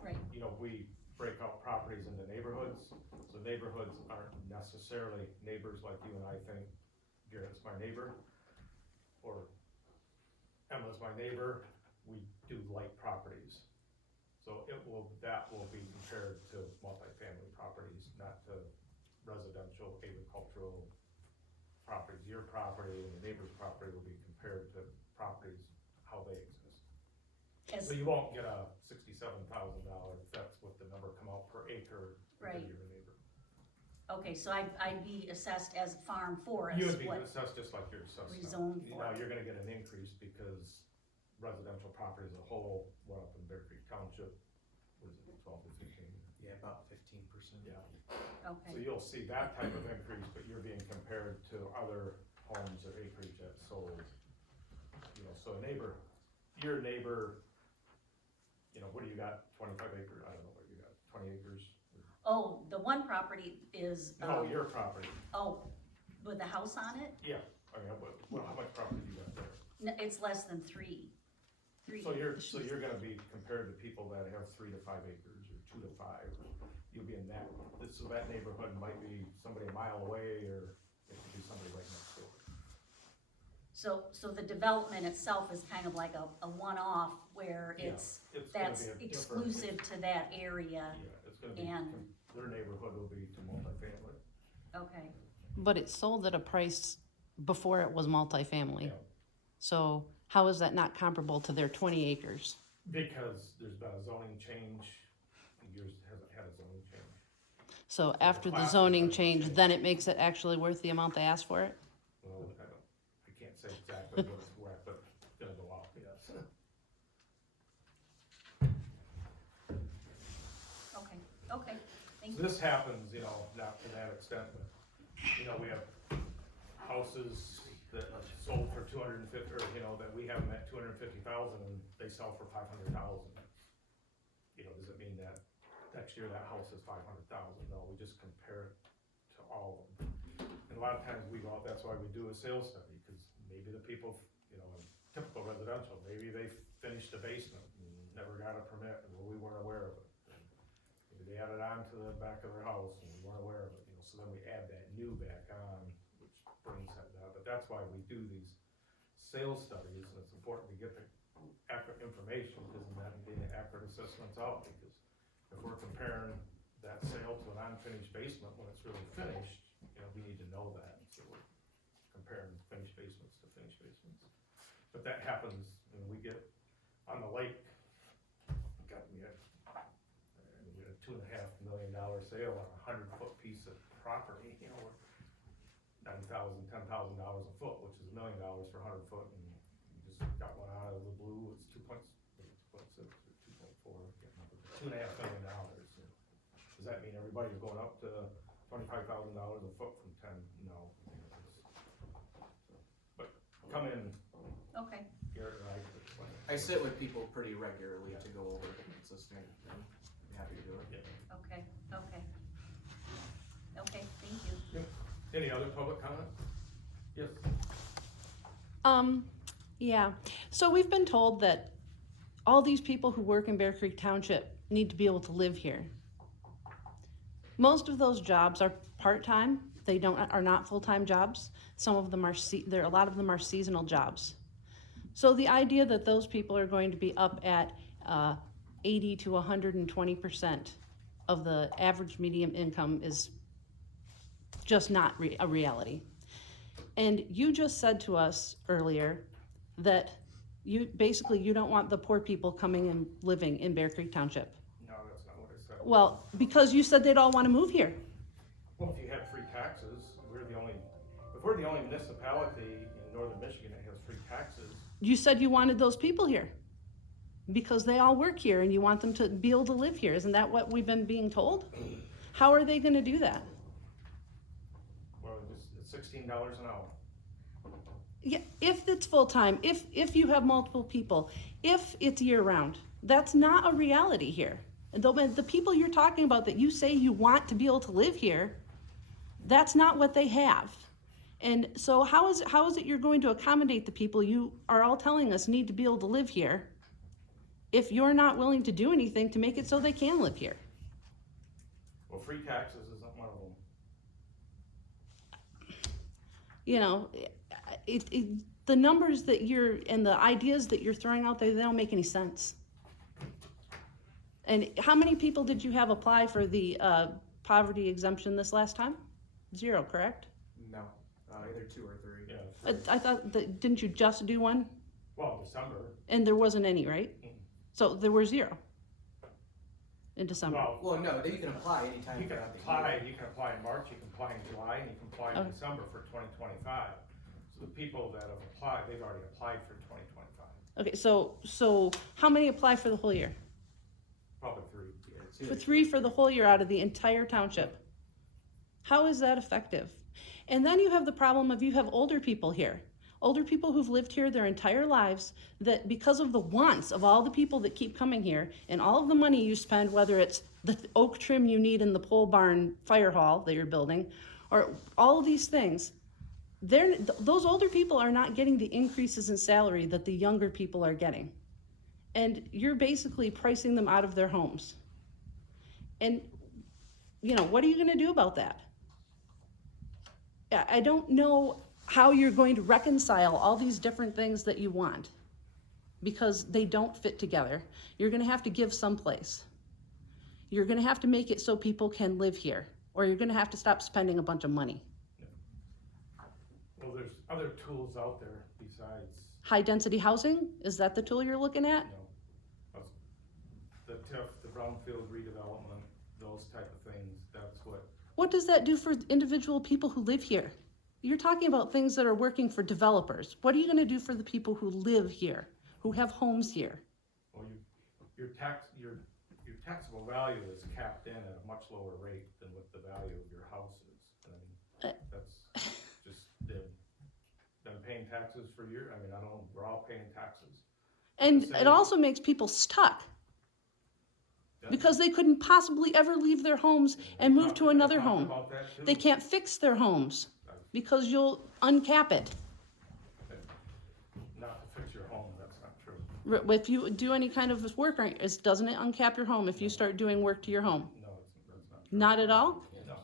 Right. you know, we break out properties into neighborhoods, so neighborhoods aren't necessarily neighbors like you and I think, Garrett's my neighbor, or Emma's my neighbor, we do like properties. So that will be compared to multifamily properties, not to residential, agricultural properties. Your property and the neighbor's property will be compared to properties, how they exist. As, So you won't get a $67,000, that's what the number come out per acre because Right. you're a neighbor. okay, so I'd be assessed as farm forest, You would be what assessed just like you're assessed now. rezoned Now, for. you're gonna get an increase because residential property as a whole went up in Bear Creek Township, what is it, 12 to 15? Yeah, about 15%. Yeah. So Okay, you'll see that type of increase, but you're being compared to other homes or acreage that sold. You know, so a neighbor, your neighbor, you know, what do you got, 25 acres, I don't know what you got, 20 acres? oh, the one property is, No, your property, oh, with the house on it, yeah, I mean, how much property do you got there? It's less than three. So you're gonna be compared to people that have 3 to 5 acres, or 2 to 5, you'll be in that, so that neighborhood might be somebody a mile away, or it could be somebody right next door. So the development itself is kind of like a one-off where Yeah, it's, it's gonna that's be a different- exclusive to that area, Yeah, it's gonna be, and, their neighborhood will be to multifamily. okay, But it's sold at a price before it was multifamily. Yeah. So how is that not comparable to their 20 acres? Because there's been a zoning change, yours hasn't had a zoning change. So after the classes zoning haven't change, changed. then it makes it actually worth the amount they asked for it? Well, I can't say exactly what it's worth, but it's gonna go up, yes. okay, thank So you. this happens, you know, not to that extent, but, you know, we have houses that are sold for 250, or, you know, that we have them at 250,000 and they sell for 500,000. You know, does it mean that next year that house is 500,000? No, we just compare it to all of them. And a lot of times we go out, that's why we do a sales study, because maybe the people, you know, in typical residential, maybe they finished the basement and never got a permit, and we weren't aware of it. Maybe they added on to the back of their house and we weren't aware of it, you know, so then we add that new back on, which brings that down, but that's why we do these sales studies, and it's important to get the accurate information, because then that can be accurate assessments out, because if we're comparing that sale to an unfinished basement when it's really finished, you know, we need to know that, so we're comparing finished basements to finished basements. But that happens when we get on the lake, we had a $2.5 million sale on a 100-foot piece of property, you know, $9,000, $10,000 a foot, which is $1 million for 100 foot, and we just got one out of the blue, it's 2.6 or 2.4, $2.5 million. Does that mean everybody's going up to $25,000 a foot from 10? No. But come in, Okay, Garrett and I could explain. I sit with people pretty regularly to go over existing, and I'm happy to do it. okay, thank you. Any other public comment? Yes. Yeah. So we've been told that all these people who work in Bear Creek Township need to be able to live here. Most of those jobs are part-time. They are not full-time jobs. Some of them are, a lot of them are seasonal jobs. So the idea that those people are going to be up at 80 to 120% of the average median income is just not a reality. And you just said to us earlier that you don't want the poor people coming and living in Bear Creek Township. No, that's not what I said. Well, because you said they'd all want to move here. Well, if you had free taxes, if we're the only municipality in northern Michigan that has free taxes, You said you wanted those people here because they all work here and you want them to be able to live here. Isn't that what we've been being told? How are they going to do that? well, it's $16 an hour. Yeah, if it's full-time, if you have multiple people, if it's year-round, that's not a reality here. And the people you're talking about that you say you want to be able to live here, that's not what they have. And so how is it you're going to accommodate the people you are all telling us need to be able to live here if you're not willing to do anything to make it so they can live here? Well, free taxes isn't one of them. You know, the numbers that and the ideas that you're throwing out there, they don't make any sense. And how many people did you have apply for the poverty exemption this last time? 0, correct? No, either 2 or 3. Yeah. I thought that, didn't you just do one? Well, December. And there wasn't any, right? So there were 0 in December. Well, no, you can apply anytime You can throughout the apply, year. you can apply in March, you can apply in July, and you can apply in Okay. December for 2025. So the people that have applied, they've already applied for 2025, Okay, so how many apply for the whole year? probably 3. Yeah, it's For either 3 for the whole year out of the entire township. How is that effective? And then you have the problem of you have older people here. Older people who've lived here their entire lives, that because of the wants of all the people that keep coming here and all of the money you spend, whether it's the oak trim you need in the pole barn fire hall that you're building, or all of these things, those older people are not getting the increases in salary that the younger people are getting. And you're basically pricing them out of their homes. And, you know, what are you gonna do about that? I don't know how you're going to reconcile all these different things that you want, because they don't fit together. You're gonna have to give someplace. You're gonna have to make it so people can live here, or you're gonna have to stop spending a bunch of money. Well, there's other tools out there besides, High-density housing, is that the tool you're looking at? the TIF, the brownfield redevelopment, those type of things, that's what. What does that do for individual people who live here? You're talking about things that are working for developers. What are you gonna do for the people who live here, who have homes here? Well, your taxable value is capped in at a much lower rate than what the value of your house is. I mean, that's just them paying taxes for I mean, I don't know, we're all paying taxes. And it also makes people stuck, because they couldn't possibly ever leave their homes and move to another home. They can't fix their homes because you'll uncap it. Not to fix your home, that's not true. If you do any kind of work, doesn't it uncap your home if you start doing work to your home? No, that's not true. Not at all? No,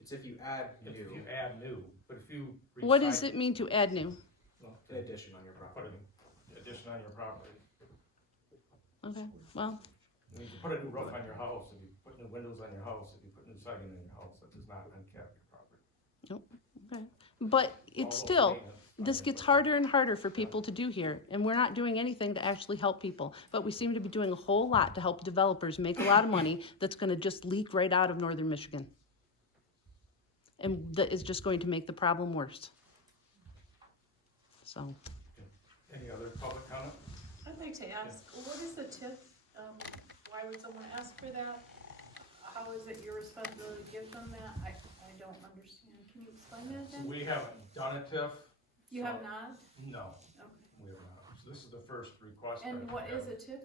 It's if you add if new, you add new, but if you. What does recycle- it mean to add new? Well, addition on your Put property. an addition on your property. Okay, well, I mean, if you put a new roof on your house, if you put new windows on your house, if you put new siding on your house, that does not uncap your property. okay. But All it's those still, maintenance this on gets your harder and harder for people to do here, and we're not doing anything to actually help people. But we seem to be doing a whole lot to help developers make a lot of money that's gonna just leak right out of northern Michigan. And that is just going to make the problem worse. So, Any other public comment? I'd like to ask, what is the TIF? Why would someone ask for that? How is it your responsibility to give them that? I don't understand. Can you explain that So then? we haven't done a TIF. You have not? No, Okay. we have not. So this is the first request. And that what we is have. a TIF?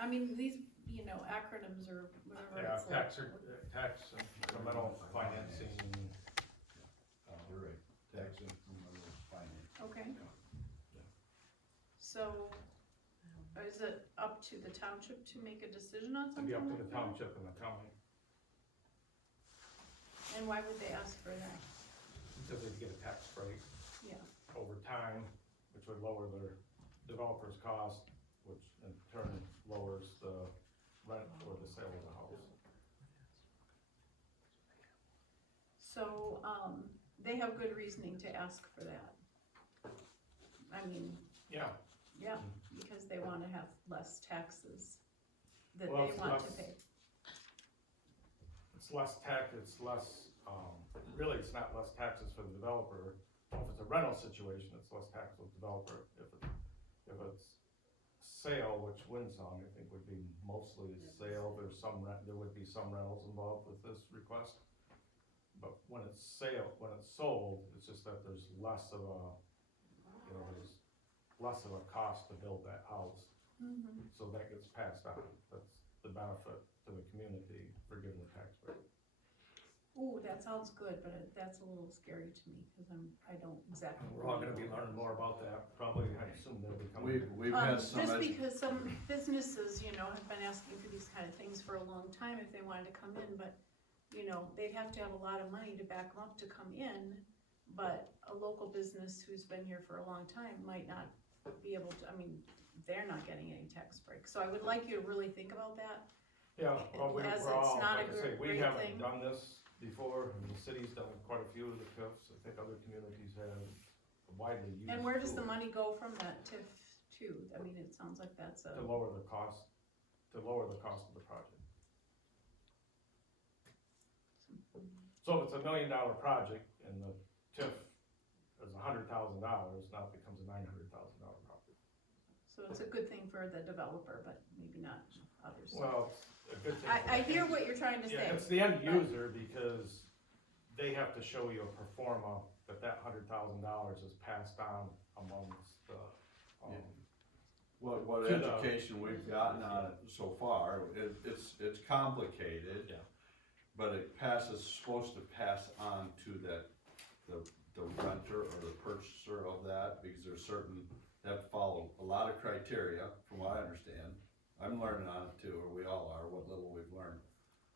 I mean, these, acronyms or whatever Yeah, it's like. tax incremental financing. You're right, tax incremental finance. Okay. Yeah. So, is it up to the township to make a decision on It'd something be up to like the that? township and the county, And why would they ask for that? because they'd get a tax break Yeah. over time, which would lower their developer's cost, which in turn lowers the rent or the sale of the house. So, they have good reasoning to ask for that. I mean, Yeah, yeah, because they wanna have less taxes that Well, they it's want to less- pay. it's less tax, it's less, really, it's not less taxes for the developer. If it's a rental situation, it's less tax for the developer. If it's sale, which Windsong, I think, would be mostly sale, there would be some rentals involved with this request. But when it's sold, it's just that there's less of a, there's less of a cost to build that house, Mhm. so that gets passed on. That's the benefit to the community for giving the tax break. Ooh, that sounds good, but that's a little scary to me, cause I don't exactly. We're all gonna be learning more about that, probably, I assume they'll be coming. We've had some. Just because some businesses, you know, have been asking for these kind of things for a long time if they wanted to come in, but, you know, they'd have to have a lot of money to back them up to come in, but a local business who's been here for a long time might not be able to, I mean, they're not getting any tax breaks, so I would like you to really think about that. Yeah, well, we're As all, it's not a like I say, we great haven't thing. done this before, and the city's done quite a few of the TIFs, I think other communities have widely used. And where does the tools money go from that TIF to? I mean, it sounds like that's a. To lower the cost of the project. So if it's $1 million project and the TIF is $100,000, now it becomes a $900,000 project. So it's a good thing for the developer, but maybe not others. Well, a good thing. I hear what you're trying to say. Yeah, it's the end user because they have to show you a pro forma that $100,000 is passed on amongst the, What to the- education we've gotten on it so far, it's complicated. Yeah. But it supposed to pass on to the renter or the purchaser of that, because there's certain, they have to follow a lot of criteria, from what I understand. I'm learning on it too, or we all are, what little we've learned,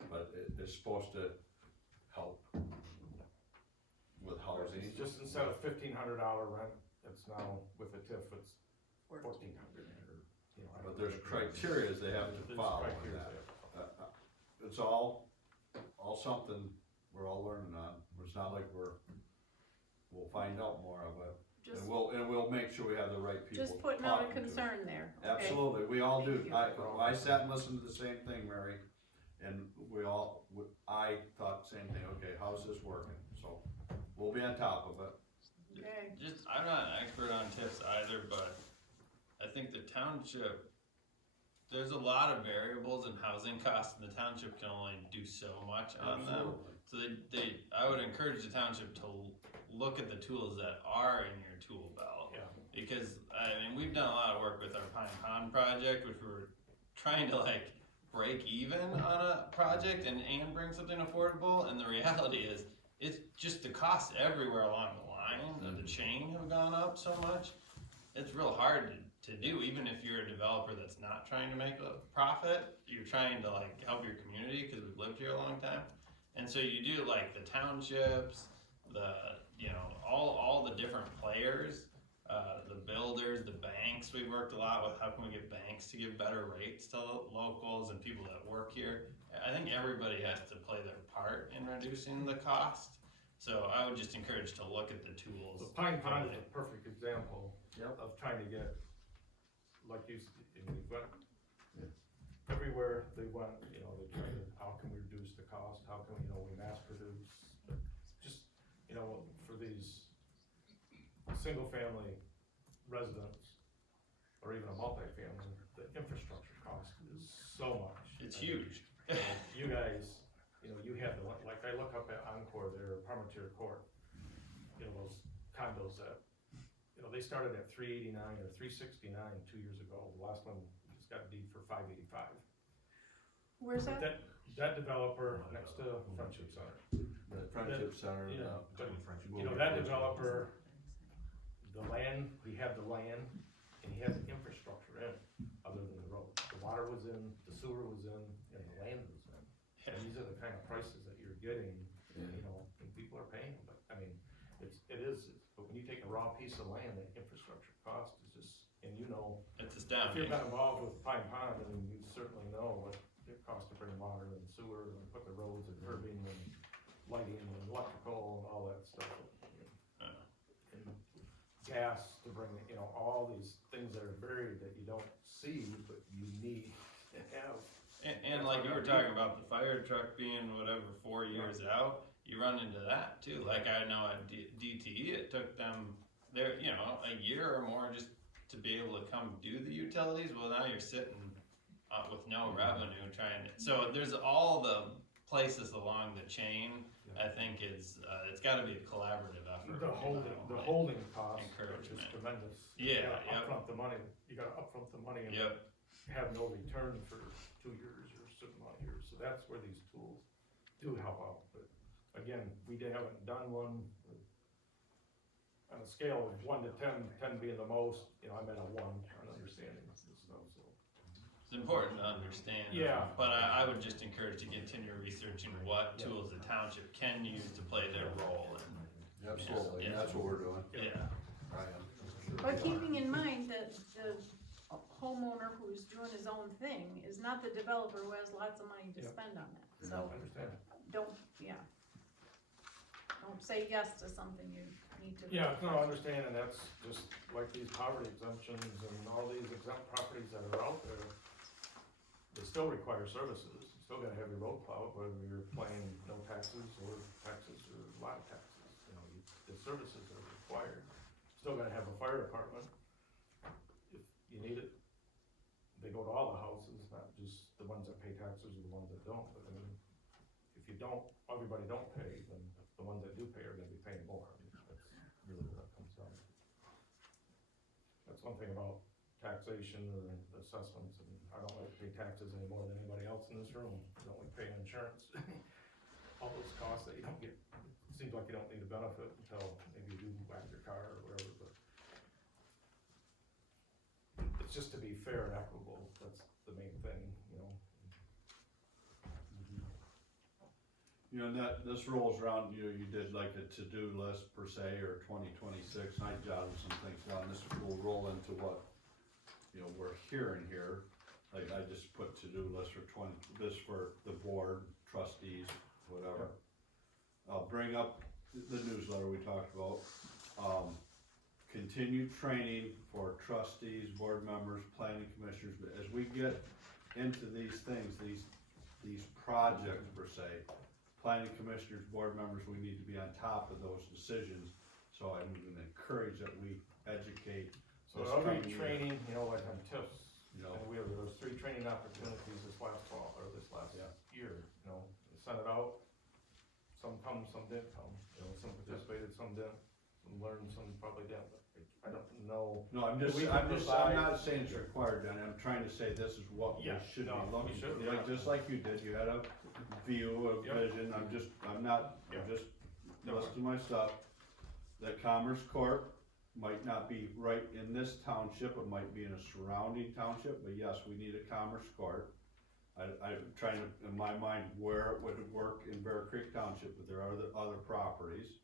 but it's supposed to help with housing. It's just instead of $1,500 rent, it's now with a TIF, it's $1,400 or, you know. I don't But there's know. criteria they have to There's follow in criteria that. they have to follow. It's all something we're all learning on. It's not like we'll find out more of it. Just, And we'll make sure we have the right people just putting out a talking to. concern there, okay? Absolutely, we all do. Thank you. I sat and listened to the same thing, Mary, and I thought the same thing, okay, how's this working? So, we'll be on top of it. Okay, I'm not an expert on tips either, but I think the township, there's a lot of variables in housing costs, and the township can only do so much on them. Absolutely. So I would encourage the township to look at the tools that are in your tool belt. Yeah. Because, I mean, we've done a lot of work with our Pine Pond project, which we were trying to like break even on a project and bring something affordable, and the reality is, it's just the costs everywhere along the line of the chain have gone up so much. It's real hard to do, even if you're a developer that's not trying to make a profit, you're trying to like help your community, because we've lived here a long time. And so you do like the townships, all the different players, the builders, the banks. We've worked a lot with how can we get banks to give better rates to locals and people that work here. I think everybody has to play their part in reducing the cost. So I would just encourage to look at the tools. The Pine Pond is a perfect example Yep. of trying to get, like you, went everywhere they went, they tried to, how can we reduce the cost, how can we mass produce, just, for these single family residents, or even a multifamily, the infrastructure cost is so much. It's huge. You guys, you have like I look up at Encore there, Parmentier Court, those condos that, they started at $389 or $369 2 years ago. The last one just got a deed for $585. where's that? That developer next to Friendship Center. The Friendship Center, But, that developer, the land, he had the land, and he had the infrastructure in, other than the road. The water was in, the sewer was in, and the land was in. And these are the kind of prices that you're getting, and people are paying, but, I mean, but when you take a raw piece of land, the infrastructure cost is just, and it's if astounding. you've been involved with Pine Pond, I mean, you certainly know what it costs to bring water and sewer and put the roads and curbing and lighting and electrical and all that stuff. And gas to bring, all these things that are buried that you don't see, but you need to have. And like you were talking about the fire truck being whatever 4 years out, you run into that too. Like I know at DTE, it took them a year or more just to be able to come do the utilities. Well, now you're sitting with no revenue trying to. So there's all the places along the chain. I think it's got to be a collaborative effort. The holding cost is encouragement. tremendous. Yeah, You gotta upfront the money. You gotta upfront the money. And Yep. have no return for 2 years or a certain amount of years, so that's where these tools do help out, but again, we haven't done one on a scale of 1 to 10, 10 being the most, you know, I'm at a 1 on understanding and stuff, so. It's important to understand. Yeah. But I would just encourage to continue researching what tools the township can use to play their role in. Absolutely, and Yeah. that's what we're doing. Yeah. But keeping in mind that the homeowner who's doing his own thing is not the developer who has lots of money to Yep. spend on that, I so understand. don't say yes to something you need to. Yeah, no, I understand, and that's just like these poverty exemptions and all these exempt properties that are out there, they still require services, you still gotta have your road plowed, whether you're paying no taxes or a lot of taxes, you know, the services are required. Still gotta have a fire department, if you need it, they go to all the houses, not just the ones that pay taxes or the ones that don't, but I mean, if you don't, everybody don't pay, then the ones that do pay are gonna be paying more, I mean, that's really what that comes down to. That's one thing about taxation or assessments, and I don't like to pay taxes any more than anybody else in this room, I don't like paying insurance. All those costs that you don't get, it seems like you don't need a benefit until maybe you do whack your car or whatever, but it's just to be fair and equitable, that's the main thing, you know. You know, and that, this rolls around, you know, you did like a to-do list per se, or 2026, and I jotted some things down, this will roll into what, you know, we're hearing here. Like, I just put to-do list for this for the board, trustees, whatever. I'll bring up the newsletter we talked about, continued training for trustees, board members, planning commissioners, but as we get into these things, these projects per se, planning commissioners, board members, we need to be on top of those decisions, so I'm gonna encourage that we educate. So this every coming year. training, you know, like on TIFs, You know. and there was 3 training opportunities this last fall, or this last Yeah. year, you know, they sent it out. Some come, some didn't come, you know, some participated, some didn't, some learned, some probably didn't, but I don't know. No, I'm not saying it's required, Danny, I'm trying to say this is what we Yeah, should be no, we looking should, for, like, yeah. just like you did, you had a view, a Yep. vision, I'm just No. listing my stuff. The Commerce Corp might not be right in this township, it might be in a surrounding township, but yes, we need a Commerce Court. I'm trying to, in my mind, where it would work in Bear Creek Township, but there are other properties.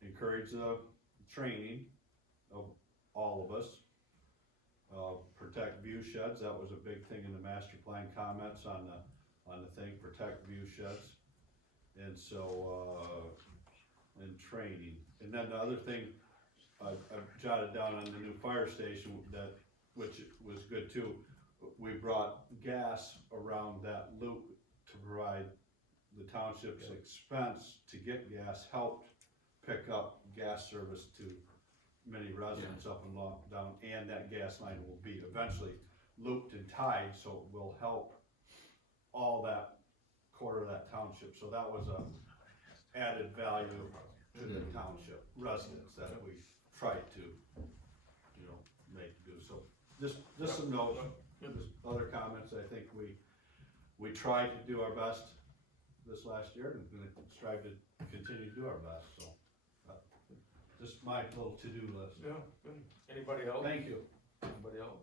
Encourage the training of all of us. Protect view sheds, that was a big thing in the master plan comments on the thing, protect view sheds. And so, and training. And then the other thing, I've jotted down on the new fire station which was good too. We brought gas around that loop to provide the township's expense to get gas, helped pick up gas service to many residents up and down, and that gas line will be eventually looped and tied, so it will help all that quarter of that township, so that was a added value to the township residents that we tried to, you know, make do, so just some notes, just other comments, I think we tried to do our best this last year, and gonna strive to continue to do our best, so. Just my little to-do list. Yeah, good. Anybody else? Thank you. Anybody else?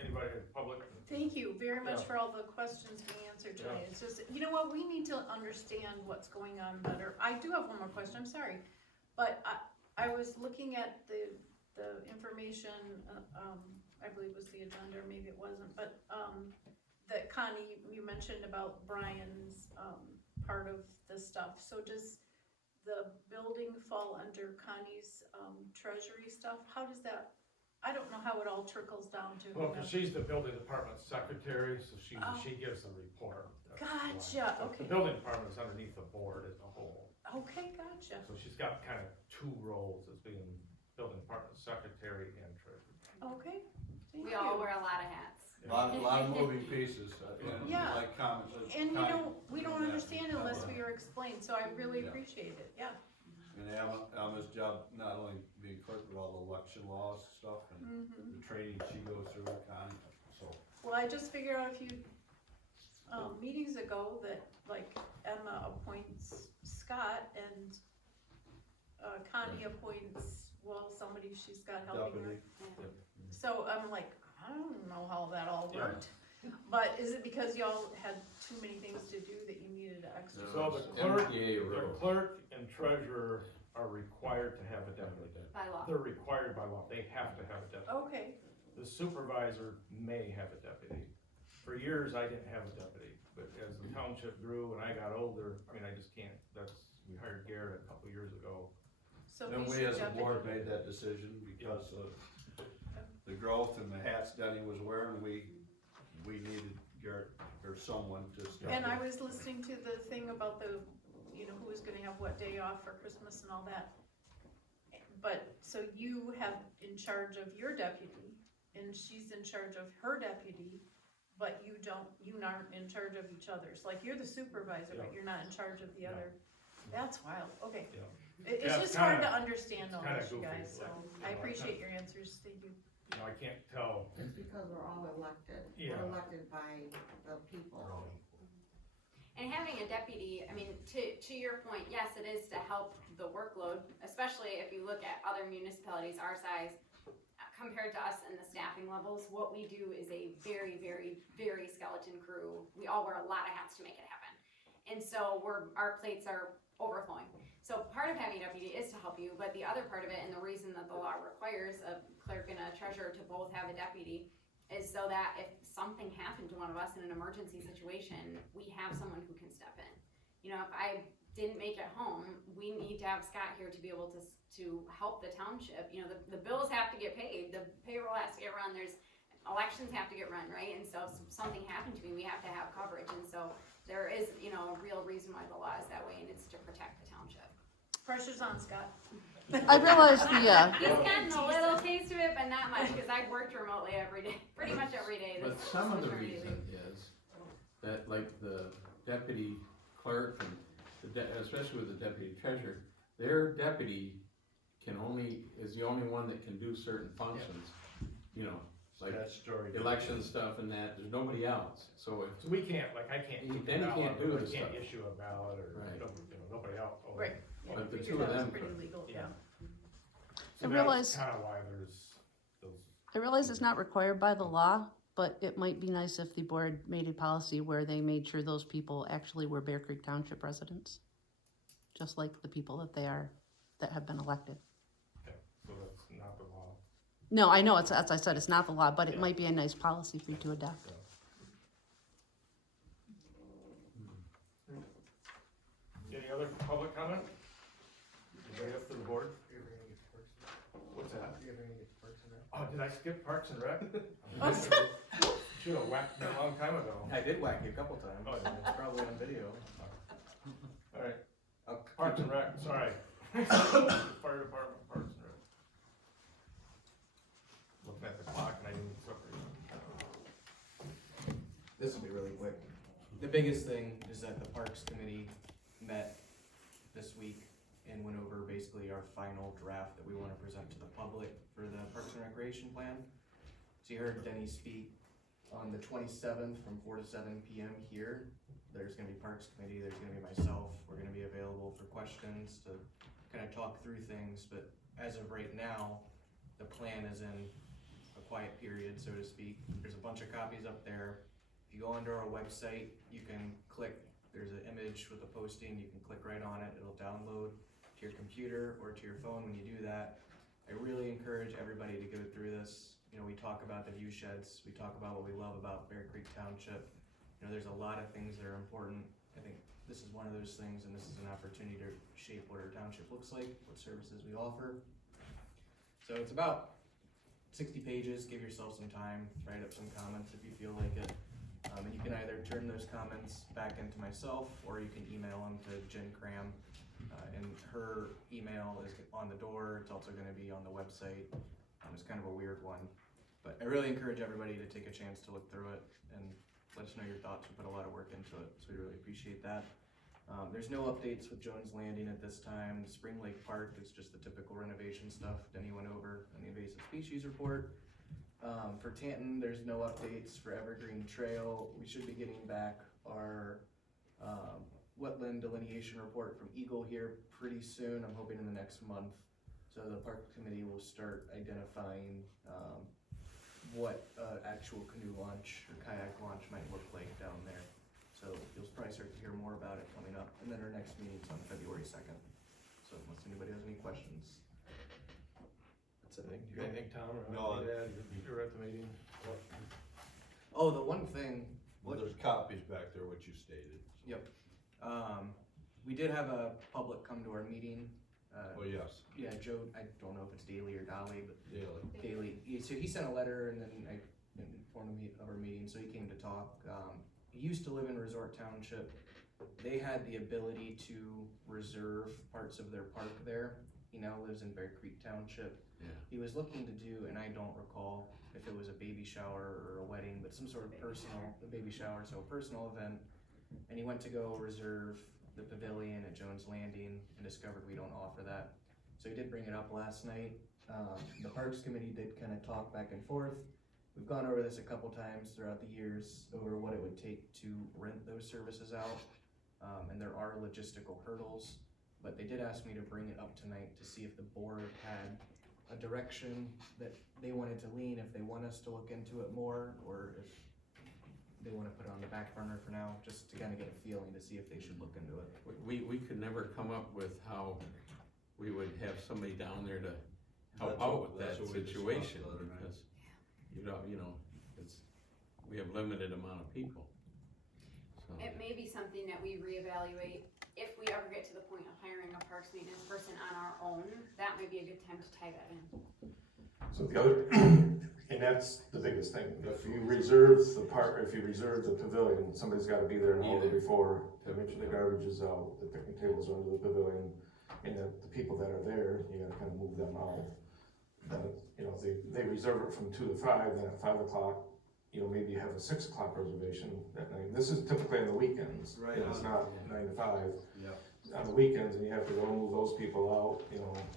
Anybody in public? Thank you very much Yeah. for all the questions being answered today. Yeah. It's just, you know what, we need to understand what's going on better. I do have one more question, I'm sorry. But I was looking at the information, I believe was the agenda, or maybe it wasn't, but, that Connie, you mentioned about Brian's, part of the stuff. So does the building fall under Connie's, treasury stuff? How does that, I don't know how it all trickles down to. Well, cause she's the building department secretary, so she Oh. gives the report. That's Gotcha, why. okay. The building department is underneath the board as a whole, Okay, gotcha. so she's got kind of 2 roles as being building department secretary and treasurer. Okay, thank We you. all wear a lot of hats. A lot of moving pieces, and Yeah. like comments. And you know, we don't understand unless we are explained, so I really Yeah. appreciate it, yeah. And Emma's job, not only being clerk, but all the election laws stuff, and Mm-hmm. the training she goes through with Connie, so. Well, I just figured out a few, meetings ago that, like, Emma appoints Scott and, Connie appoints, well, somebody she's got helping her. Deputy. So I'm like, I don't know how that all Yeah. worked, but is it because y'all had too many things to do that you needed an extra? So the clerk, MPA the rule. clerk and treasurer are required to have a deputy. By law. They're required by law, they have to have a deputy. Okay, The supervisor may have a deputy. For years, I didn't have a deputy, but as the township grew and I got older, I mean, I just can't, we hired Garrett a couple years ago. so And we we should as a board deputy. made that decision because of the growth and the hats Denny was wearing, we needed Garrett or someone to step And in. I was listening to the thing about the, you know, who was gonna have what day off for Christmas and all that. But, so you have in charge of your deputy, and she's in charge of her deputy, but you aren't in charge of each other's, like, you're the supervisor, but Yeah. you're not in charge of the No. other. That's wild, okay. Yeah. It's Yeah, it's just hard to kinda- understand all it's kinda this, you goofy, guys, so like, I you know, appreciate your answers, thank you. You know, I can't tell, It's because we're all elected. Yeah. We're elected by the people. And having a deputy, I mean, to your point, yes, it is to help the workload, especially if you look at other municipalities our size, compared to us and the staffing levels. What we do is a very, very, very skeleton crew. We all wear a lot of hats to make it happen. And so our plates are overflowing. So part of having a deputy is to help you, but the other part of it, and the reason that the law requires a clerk and a treasurer to both have a deputy, is so that if something happened to one of us in an emergency situation, we have someone who can step in. You know, if I didn't make it home, we need to have Scott here to be able to help the township. You know, the bills have to get paid, the payroll has to get run, there's elections have to get run, right? And so if something happened to me, we have to have coverage. And so there is, you know, a real reason why the law is that way, and it's to protect the township. Pressure's on, Scott. I realize the, He's gotten a little taste of it, but not much, because I've worked remotely every day, pretty much every day. But this some of the maternity reason leave. is that like the deputy clerk and especially with the deputy treasurer, their deputy is the only one that can do certain functions. You know, like Statutory. election stuff and that, there's nobody else, so if, so we can't, like, I can't keep a Then he ballot, can't do or I the can't stuff. issue a ballot, or Right. nobody else. Right. Yeah, But the figured two of that was them pretty could. legal, Yeah. yeah. So I realize- that's kinda why there's those. I realize it's not required by the law, but it might be nice if the board made a policy where they made sure those people actually were Bear Creek Township residents. Just like the people that have been elected. Okay, so that's not the law. No, I know, as I said, it's not the law, but it might be a nice policy for you to adopt. So. Any other public comment? Anybody up to the board? What's that? Oh, did I skip Parks and Rec? Should've whacked me a long time ago. I did whack you a couple times, Oh, yeah. it's probably on video. Alright, I'll Parks keep and Rec, sorry. Fire department, Parks and Rec. Looking at the clock and I didn't separate. This will be really quick. The biggest thing is that the Parks Committee met this week and went over basically our final draft that we wanna present to the public for the Parks and Recreation Plan. So you heard Denny speak on the 27th from 4 to 7 p.m. here. There's gonna be Parks Committee, there's gonna be myself, we're gonna be available for questions to kinda talk through things, but as of right now, the plan is in a quiet period, so to speak. There's a bunch of copies up there. If you go onto our website, you can click, there's an image with a posting, you can click right on it, it'll download to your computer or to your phone when you do that. I really encourage everybody to go through this. You know, we talk about the view sheds, we talk about what we love about Bear Creek Township. You know, there's a lot of things that are important. I think this is one of those things, and this is an opportunity to shape what our township looks like, what services we offer. So it's about 60 pages, give yourself some time, write up some comments if you feel like it. And you can either turn those comments back into myself, or you can email them to Jen Cram. And her email is on the door, it's also gonna be on the website. It's kind of a weird one. But I really encourage everybody to take a chance to look through it and let us know your thoughts. We put a lot of work into it, so we really appreciate that. There's no updates with Jones Landing at this time. Spring Lake Park is just the typical renovation stuff Denny went over on the invasive species report. For Tanton, there's no updates. For Evergreen Trail, we should be getting back our, wetland delineation report from Eagle here pretty soon. I'm hoping in the next month. So the park committee will start identifying, what, actual canoe launch or kayak launch might look like down there. So you'll probably start to hear more about it coming up. And then our next meeting's on February 2nd. So unless anybody has any questions. That's it. You got anything, Tom, or No, anything to add? You were at the meeting. Oh, the one thing, Well, there's copies back there, what you stated. yep. We did have a public come to our meeting. Oh, yes, Yeah, Joe, I don't know if it's Daly or Dolly, but daily. Daly. So he sent a letter and then I informed me of our meeting, so he came to talk. He used to live in Resort Township. They had the ability to reserve parts of their park there. He now lives in Bear Creek Township. Yeah. He was looking to do, and I don't recall if it was a baby shower or a wedding, but some sort of a baby shower, so a personal event. And he went to go reserve the pavilion at Jones Landing and discovered we don't offer that. So he did bring it up last night. The Parks Committee did kind of talk back and forth. We've gone over this a couple times throughout the years over what it would take to rent those services out. And there are logistical hurdles, but they did ask me to bring it up tonight to see if the board had a direction that they wanted to lean, if they want us to look into it more, or if they wanna put it on the back burner for now, just to kinda get a feeling to see if they should look into it. We could never come up with how we would have somebody down there to help That's out what- with that's that what we discussed situation, the other night. because we have limited amount of people. So, It may be something that we reevaluate if we ever get to the point of hiring a parks maintenance person on our own. That might be a good time to tie that in. So the other, and that's the biggest thing, if you reserve the park, if you reserve the pavilion, somebody's gotta be there an hour before to make sure the garbage is out, the picnic tables are under the pavilion, and the people that are there, you gotta kind of move them out. Then, they reserve it from 2 to 5, then at 5 o'clock, maybe you have a 6 o'clock reservation that night. This is typically on the weekends, Right. it's not 9 to 5. Yeah. On the weekends, and you have to go move those people out,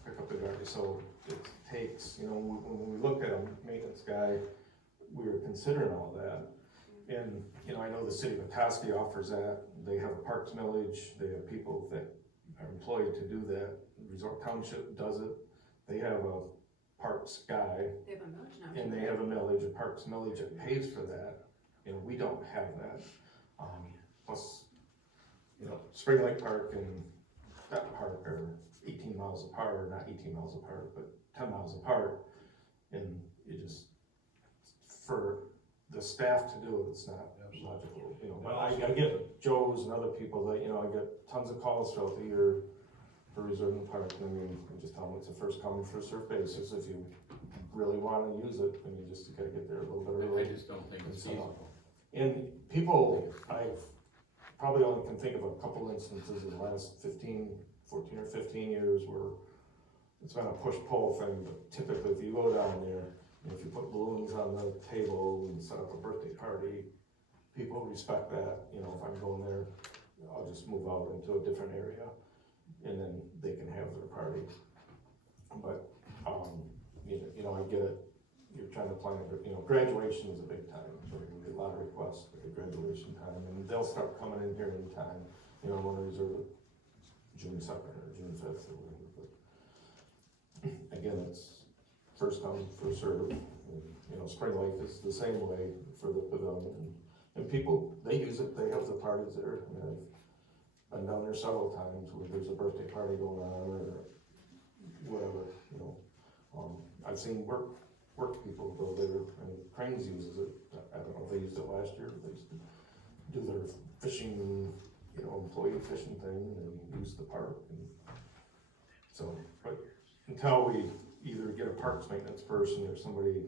pick up the garbage, so it takes, when we look at a maintenance guy, we were considering all that. And, I know the city of Petoskey offers that, they have a parks millage, they have people that are employed to do that, Resort Township does it, they have a parks guy, They have a millage now. and they have a millage, a parks millage that pays for that, we don't have that. Plus, Spring Lake Park and that park are 18 miles apart, or not 18 miles apart, but 10 miles apart, and for the staff to do it, it's not logical, but I gotta get Joe's and other people that, I get tons of calls throughout the year for reserving the park, and I just tell them it's a first come, first served basis, if you really wanna use it, just you gotta get there a little bit early. I just don't think it's feasible. And people, I've probably only can think of a couple instances in the last 14 or 15 years where it's been a push-pull thing, but typically if you go down there, if you put balloons on the table and set up a birthday party, people respect that, if I'm going there, I'll just move out into a different area, and then they can have their party. But, I get it, you're trying to plan it, graduation is a big time, so there can be a lot of requests at graduation time, and they'll start coming in here anytime, I wanna reserve it June 2nd or June 5th or whatever, but again, it's first come, first served, and, Spring Lake is the same way for the pavilion, and people, they use it, they have the parties there, I've been down there several times where there's a birthday party going on, or whatever, I've seen work people go there, and Cranes uses it, I don't know if they used it last year, they used to do their fishing, employee fishing thing, and they use the park, and so, but until we either get a parks maintenance person or somebody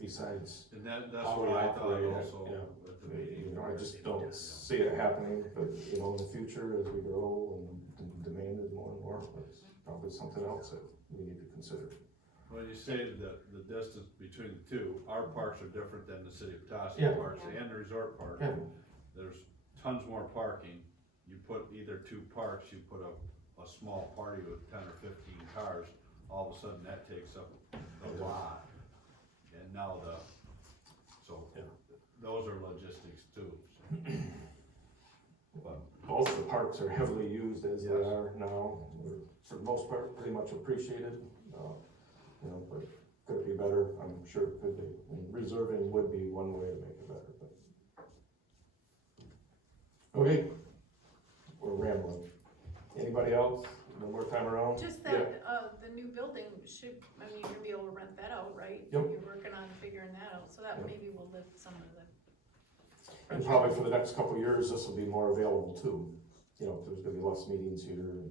besides, And that's how what we I thought operate it, also. yeah. with the meeting. I just don't see it happening, but, in the future, as we grow and the demand is more and more, it's probably something else that we need to consider. Well, you say that the distance between the two, our parks are different than the city of Petoskey Yeah. parks and the resort park. Yeah. There's tons more parking. You put either two parks, you put a small party with 10 or 15 cars, all of a sudden that takes up a lot. and now so, those are logistics too. But both the parks are heavily used as they Yes. are now. They're, for the most part, pretty much appreciated, you know, but could it be better? I'm sure it could be. And reserving would be one way to make it better, but. Okay, we're rambling. Anybody else? No more time around? Just Yeah. that, the new building should, I mean, you're gonna be able to rent that out, right? Yep. You're working on figuring that out, so that Yep. maybe will lift some of the. And probably for the next couple of years, this will be more available too. You know, there's gonna be less meetings here.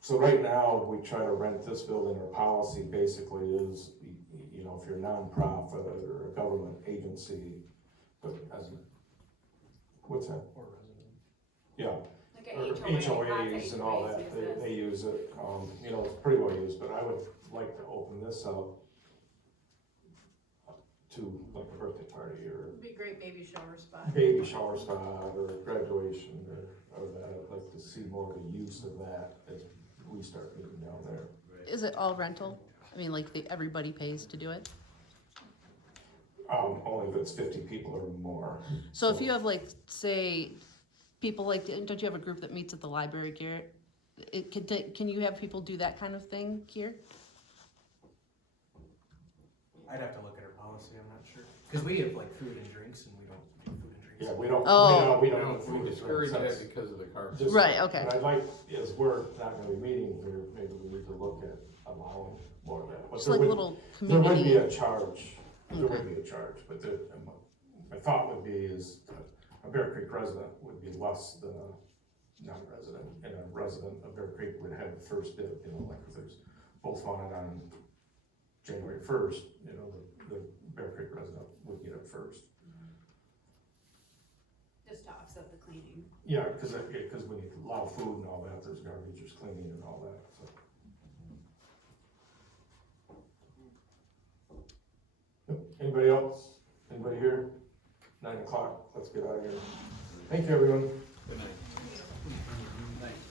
So right now, we try to rent this building. Our policy basically is, you know, if you're a nonprofit or a government agency, but as, what's that? Or resident. Yeah, Like a or HOA, HOAs and all that, they use it, you know, it's pretty well used, but I would like to open this up to like a birthday party or It'd be a great baby shower spot. baby shower spot or graduation or that. I'd like to see more of the use of that as we start meeting down there. Is it all rental? I mean, like everybody pays to do it? Only if it's 50 people or more. So if you have like, say, people like, don't you have a group that meets at the library, Garrett? Can you have people do that kind of thing here? I'd have to look at our policy, I'm not sure, cause we have like food and drinks and we don't do food and drinks. Yeah, we don't, Oh. we don't. We discourage that because of the car. Just- Right, okay. And I'd like, as we're not gonna be meeting here, maybe we need to look at allowing more of that. But Just there like a would- little There would be community. a charge, there would be a charge, but my thought would be is a Bear Creek resident would be less than a non-resident, and a resident of Bear Creek would have the first bid, you know, like if there's both wanted on January 1st, you know, the Bear Creek resident would get it first. Just to offset the cleaning. Yeah, cause we need a lot of food and all that, there's garbage, there's cleaning and all that, so. Yep. Anybody else? Anybody here? 9 o'clock, let's get out of here. Thank you, everyone. Good night.